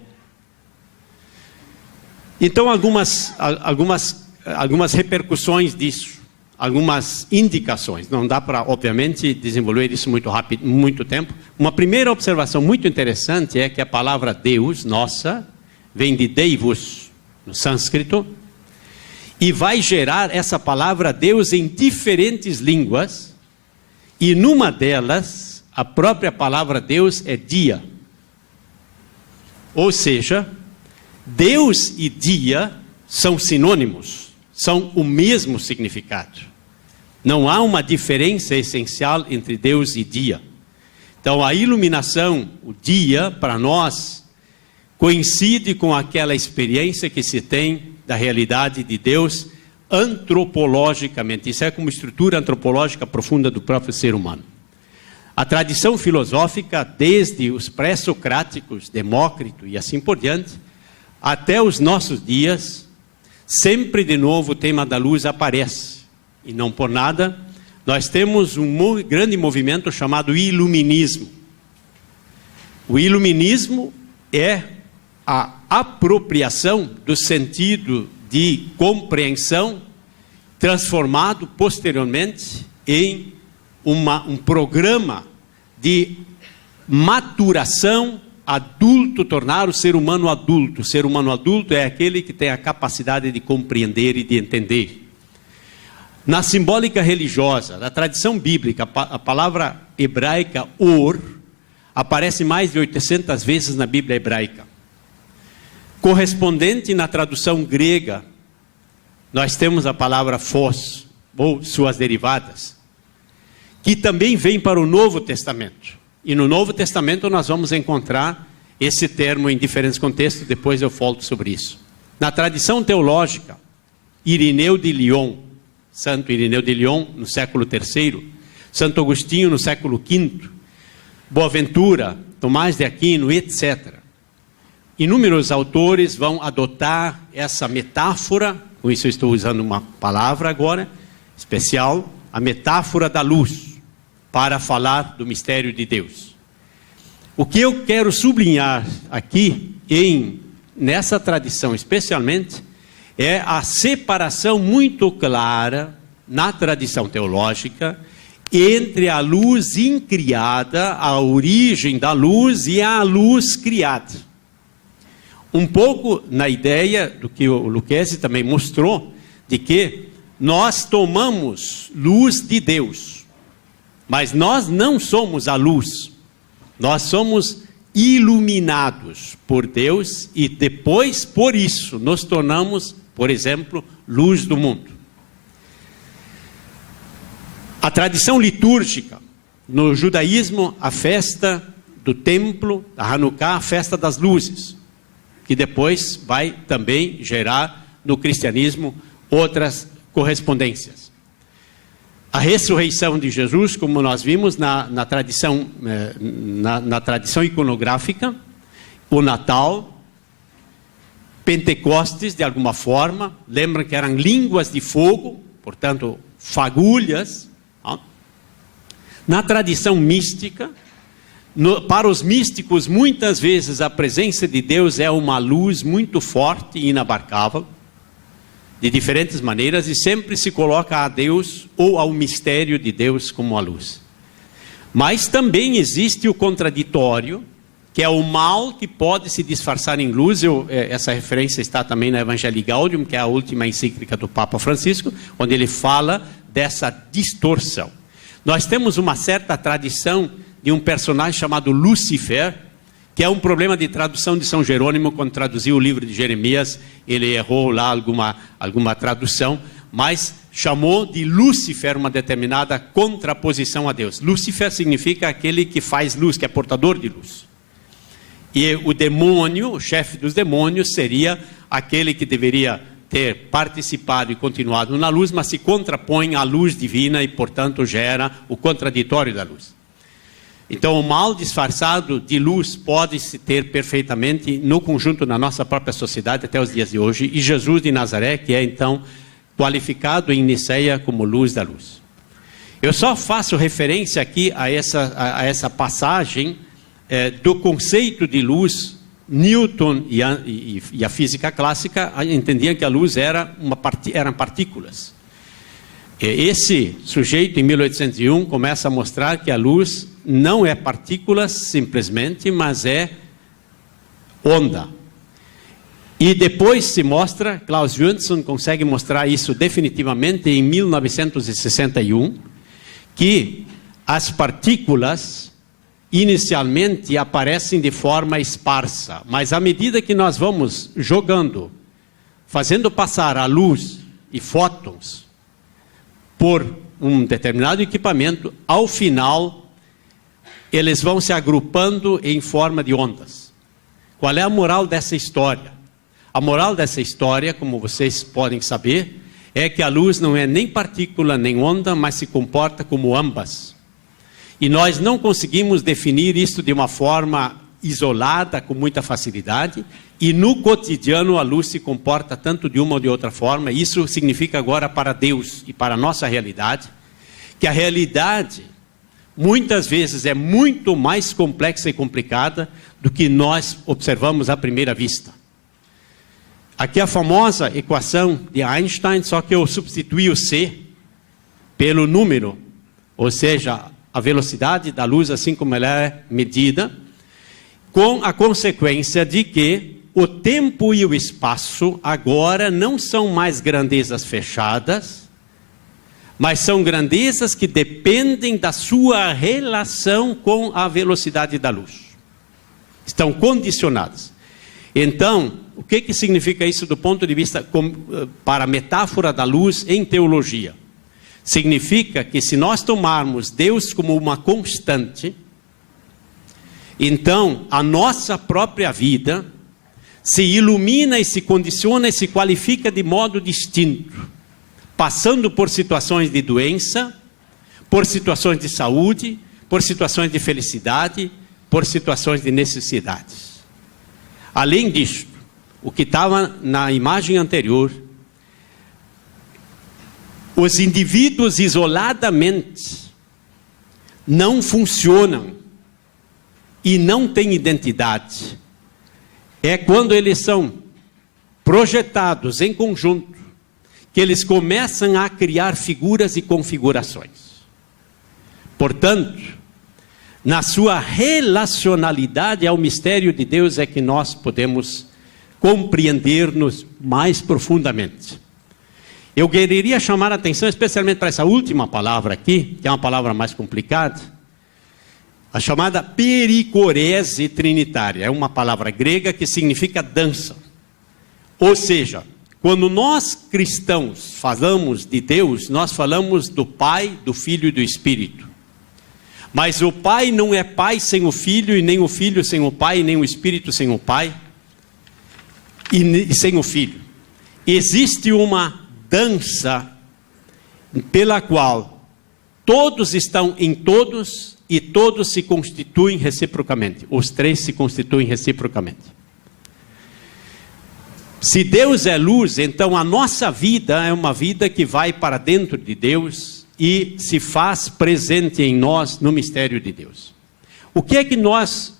Então, algumas repercussões disso, algumas indicações. Não dá para, obviamente, desenvolver isso muito rápido, muito tempo. Uma primeira observação muito interessante é que a palavra Deus, nossa, vem de Deivus, no sânscrito, e vai gerar essa palavra Deus em diferentes línguas, e numa delas, a própria palavra Deus é dia. Ou seja, Deus e dia são sinônimos, são o mesmo significado. Não há uma diferença essencial entre Deus e dia. Então, a iluminação, o dia, para nós, coincide com aquela experiência que se tem da realidade de Deus antropologicamente. Isso é como estrutura antropológica profunda do próprio ser humano. A tradição filosófica, desde os pré-socráticos, Demócrito e assim por diante, até os nossos dias, sempre de novo o tema da luz aparece. E não por nada, nós temos um grande movimento chamado iluminismo. O iluminismo é a apropriação do sentido de compreensão transformado posteriormente em um programa de maturação adulto, tornar o ser humano adulto. O ser humano adulto é aquele que tem a capacidade de compreender e de entender. Na simbólica religiosa, na tradição bíblica, a palavra hebraica or aparece mais de 800 vezes na Bíblia hebraica. Correspondente na tradução grega, nós temos a palavra phos, ou suas derivadas, que também vem para o Novo Testamento. E no Novo Testamento nós vamos encontrar esse termo em diferentes contextos, depois eu falo sobre isso. Na tradição teológica, Irineu de Lyon, Santo Irineu de Lyon, no século III, Santo Agostinho, no século V, Boaventura, Tomás de Aquino, etc. Inúmeros autores vão adotar essa metáfora, com isso eu estou usando uma palavra agora, especial, a metáfora da luz para falar do mistério de Deus. O que eu quero sublinhar aqui, nessa tradição especialmente, é a separação muito clara na tradição teológica entre a luz incriada, a origem da luz, e a luz criada. Um pouco na ideia do que o Lucchesi também mostrou, de que nós tomamos luz de Deus, mas nós não somos a luz, nós somos iluminados por Deus e depois, por isso, nos tornamos, por exemplo, luz do mundo. A tradição litúrgica, no judaísmo, a festa do templo, a Hanukkah, a festa das luzes, que depois vai também gerar no cristianismo outras correspondências. A ressurreição de Jesus, como nós vimos na tradição iconográfica, o Natal, Pentecostes, de alguma forma, lembram que eram línguas de fogo, portanto, fagulhas. Na tradição mística, para os místicos, muitas vezes a presença de Deus é uma luz muito forte e inabarcável, de diferentes maneiras, e sempre se coloca a Deus ou ao mistério de Deus como a luz. Mas também existe o contraditório, que é o mal que pode se disfarçar em luz. Essa referência está também na Evangelii Gaudium, que é a última encíclica do Papa Francisco, onde ele fala dessa distorção. Nós temos uma certa tradição de um personagem chamado Lúcifer, que é um problema de tradução de São Jerônimo. Quando traduziu o livro de Jeremias, ele errou lá alguma tradução, mas chamou de Lúcifer uma determinada contraposição a Deus. Lúcifer significa aquele que faz luz, que é portador de luz. E o demônio, o chefe dos demônios, seria aquele que deveria ter participado e continuado na luz, mas se contrapõe à luz divina e, portanto, gera o contraditório da luz. Então, o mal disfarçado de luz pode-se ter perfeitamente no conjunto da nossa própria sociedade até os dias de hoje, e Jesus de Nazaré, que é, então, qualificado em Niceia como luz da luz. Eu só faço referência aqui a essa passagem do conceito de luz. Newton e a física clássica entendiam que a luz eram partículas. Esse sujeito, em 1801, começa a mostrar que a luz não é partículas simplesmente, mas é onda. E depois se mostra, Klaus Johansson consegue mostrar isso definitivamente em 1961, que as partículas inicialmente aparecem de forma esparsa, mas à medida que nós vamos jogando, fazendo passar a luz e fótons por um determinado equipamento, ao final eles vão se agrupando em forma de ondas. Qual é a moral dessa história? A moral dessa história, como vocês podem saber, é que a luz não é nem partícula nem onda, mas se comporta como ambas. E nós não conseguimos definir isso de uma forma isolada, com muita facilidade, e no cotidiano a luz se comporta tanto de uma ou de outra forma. Isso significa agora para Deus e para a nossa realidade, que a realidade muitas vezes é muito mais complexa e complicada do que nós observamos à primeira vista. Aqui a famosa equação de Einstein, só que eu substituí o C pelo número, ou seja, a velocidade da luz, assim como ela é medida, com a consequência de que o tempo e o espaço agora não são mais grandezas fechadas, mas são grandezas que dependem da sua relação com a velocidade da luz. Estão condicionadas. Então, o que significa isso do ponto de vista para a metáfora da luz em teologia? Significa que se nós tomarmos Deus como uma constante, então a nossa própria vida se ilumina e se condiciona e se qualifica de modo distinto, passando por situações de doença, por situações de saúde, por situações de felicidade, por situações de necessidades. Além disso, o que estava na imagem anterior, os indivíduos isoladamente não funcionam e não têm identidade. É quando eles são projetados em conjunto que eles começam a criar figuras e configurações. Portanto, na sua relacionalidade ao mistério de Deus é que nós podemos compreender-nos mais profundamente. Eu queria chamar a atenção especialmente para essa última palavra aqui, que é uma palavra mais complicada, a chamada pericorese trinitária. É uma palavra grega que significa dança. Ou seja, quando nós cristãos falamos de Deus, nós falamos do Pai, do Filho e do Espírito. Mas o Pai não é Pai sem o Filho, e nem o Filho sem o Pai, e nem o Espírito sem o Pai, e sem o Filho. Existe uma dança pela qual todos estão em todos e todos se constituem reciprocamente. Os três se constituem reciprocamente. Se Deus é luz, então a nossa vida é uma vida que vai para dentro de Deus e se faz presente em nós no mistério de Deus. O que é que nós,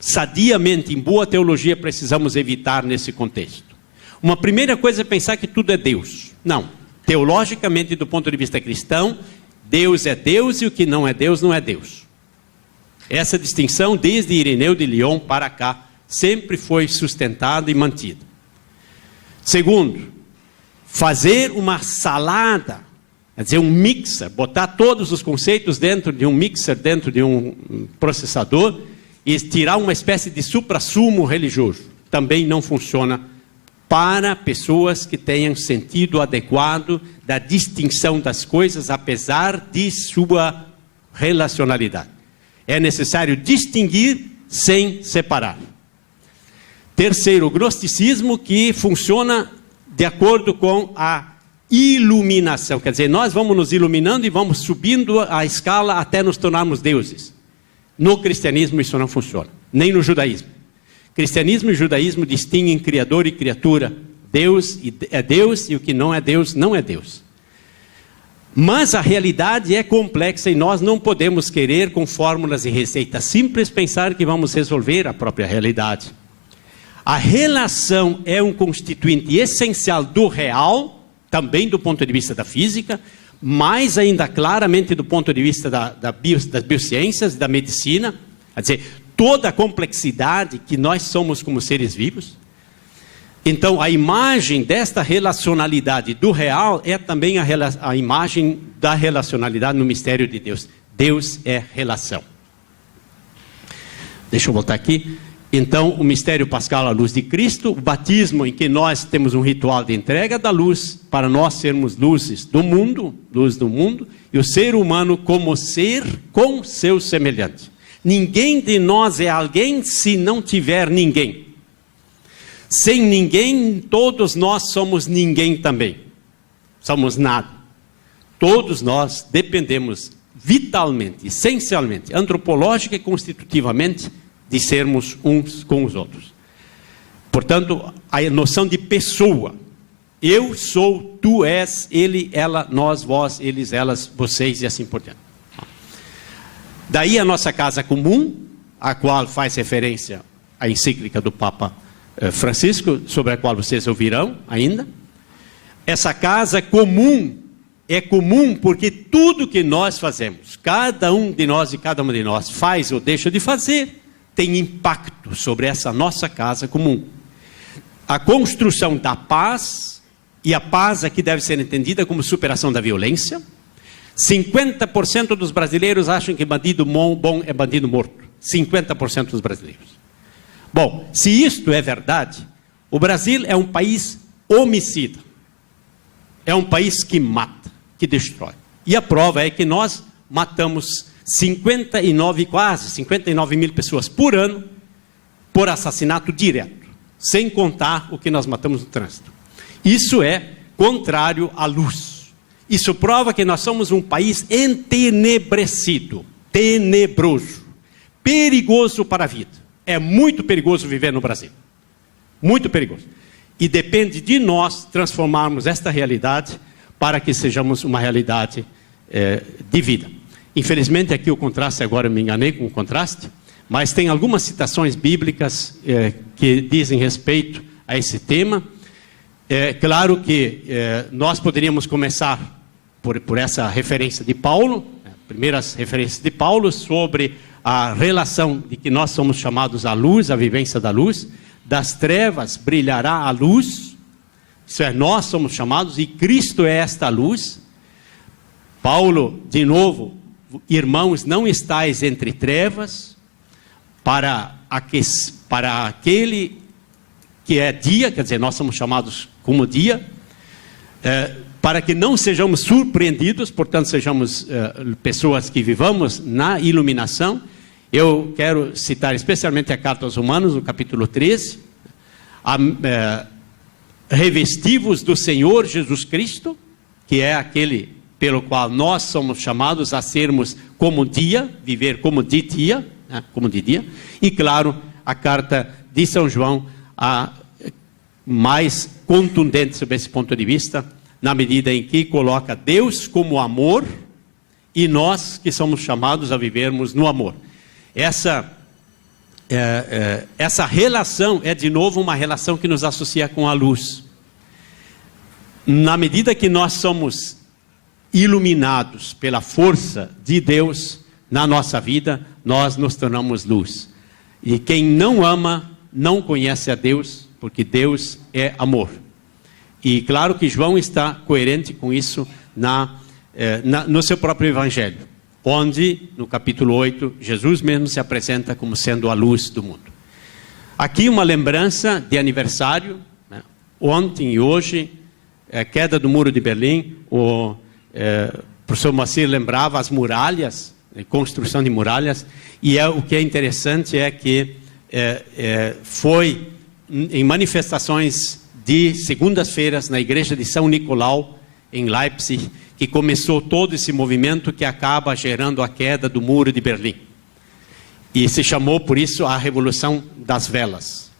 sadiamente, em boa teologia, precisamos evitar nesse contexto? Uma primeira coisa é pensar que tudo é Deus. Não. Teologicamente, do ponto de vista cristão, Deus é Deus e o que não é Deus, não é Deus. Essa distinção, desde Ireneu de Lyon para cá, sempre foi sustentada e mantida. Segundo, fazer uma salada, quer dizer, um mixer, botar todos os conceitos dentro de um mixer, dentro de um processador, e tirar uma espécie de suprassumo religioso, também não funciona para pessoas que tenham sentido adequado da distinção das coisas, apesar de sua relacionalidade. É necessário distinguir sem separar. Terceiro, o gnosticismo, que funciona de acordo com a iluminação. Quer dizer, nós vamos nos iluminando e vamos subindo a escala até nos tornarmos deuses. No cristianismo isso não funciona, nem no judaísmo. Cristianismo e judaísmo distinguem criador e criatura. Deus é Deus e o que não é Deus, não é Deus. Mas a realidade é complexa e nós não podemos querer, com fórmulas e receitas simples, pensar que vamos resolver a própria realidade. A relação é um constituinte essencial do real, também do ponto de vista da física, mais ainda claramente do ponto de vista das biociências, da medicina, quer dizer, toda a complexidade que nós somos como seres vivos. Então, a imagem desta relacionalidade do real é também a imagem da relacionalidade no mistério de Deus. Deus é relação. Deixa eu voltar aqui. Então, o mistério pascal, a luz de Cristo, o batismo, em que nós temos um ritual de entrega da luz, para nós sermos luzes do mundo, luz do mundo, e o ser humano como ser com seu semelhante. Ninguém de nós é alguém se não tiver ninguém. Sem ninguém, todos nós somos ninguém também. Somos nada. Todos nós dependemos vitalmente, essencialmente, antropológica e constitutivamente, de sermos uns com os outros. Portanto, a noção de pessoa. Eu sou, tu és, ele, ela, nós, vós, eles, elas, vocês e assim por diante. Daí a nossa casa comum, a qual faz referência à encíclica do Papa Francisco, sobre a qual vocês ouvirão ainda. Essa casa comum é comum porque tudo que nós fazemos, cada um de nós e cada uma de nós faz ou deixa de fazer, tem impacto sobre essa nossa casa comum. A construção da paz, e a paz aqui deve ser entendida como superação da violência. 50% dos brasileiros acham que bandido bom é bandido morto. 50% dos brasileiros. Bom, se isto é verdade, o Brasil é um país homicida. É um país que mata, que destrói. E a prova é que nós matamos 59 mil pessoas por ano por assassinato direto, sem contar o que nós matamos no trânsito. Isso é contrário à luz. Isso prova que nós somos um país entenebrecido, tenebroso, perigoso para a vida. É muito perigoso viver no Brasil. Muito perigoso. E depende de nós transformarmos esta realidade para que sejamos uma realidade de vida. Infelizmente, aqui o contraste, agora eu me enganei com o contraste, mas tem algumas citações bíblicas que dizem respeito a esse tema. Claro que nós poderíamos começar por essa referência de Paulo, primeiras referências de Paulo sobre a relação de que nós somos chamados à luz, à vivência da luz. Das trevas brilhará a luz, isso é, nós somos chamados e Cristo é esta luz. Paulo, de novo, irmãos, não estais entre trevas, para aquele que é dia, quer dizer, nós somos chamados como dia, para que não sejamos surpreendidos, portanto, sejamos pessoas que vivamos na iluminação. Eu quero citar especialmente a carta aos Romanos, no capítulo 13, revestivos do Senhor Jesus Cristo, que é aquele pelo qual nós somos chamados a sermos como dia, viver como de dia, como de dia. E claro, a carta de São João, a mais contundente sob esse ponto de vista, na medida em que coloca Deus como amor e nós que somos chamados a vivermos no amor. Essa relação é de novo uma relação que nos associa com a luz. Na medida que nós somos iluminados pela força de Deus na nossa vida, nós nos tornamos luz. E quem não ama, não conhece a Deus, porque Deus é amor. E claro que João está coerente com isso no seu próprio evangelho, onde, no capítulo 8, Jesus mesmo se apresenta como sendo a luz do mundo. Aqui uma lembrança de aniversário, né? Ontem e hoje, queda do Muro de Berlim, o professor Moacir lembrava as muralhas, construção de muralhas, e o que é interessante é que foi em manifestações de segundas-feiras na igreja de São Nicolau, em Leipzig, que começou todo esse movimento que acaba gerando a queda do Muro de Berlim. E se chamou por isso a Revolução das Velas.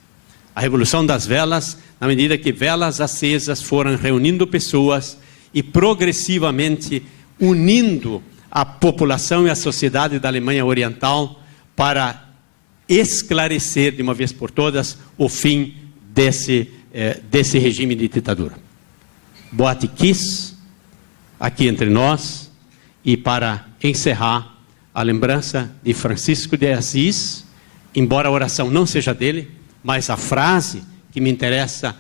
A Revolução das Velas, na medida que velas acesas foram reunindo pessoas e progressivamente unindo a população e a sociedade da Alemanha Oriental para esclarecer de uma vez por todas o fim desse regime de ditadura. Boate Kiss, aqui entre nós, e para encerrar, a lembrança de Francisco de Assis, embora a oração não seja dele, mas a frase que me interessa: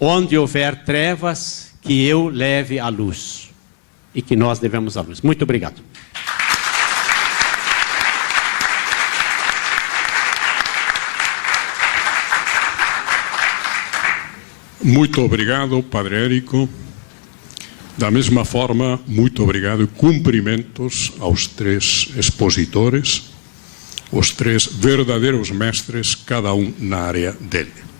onde houver trevas, que eu leve a luz, e que nós devemos a luz. Muito obrigado. Muito obrigado, Padre Érico. Da mesma forma, muito obrigado e cumprimentos aos três expositores, os três verdadeiros mestres, cada um na área dele.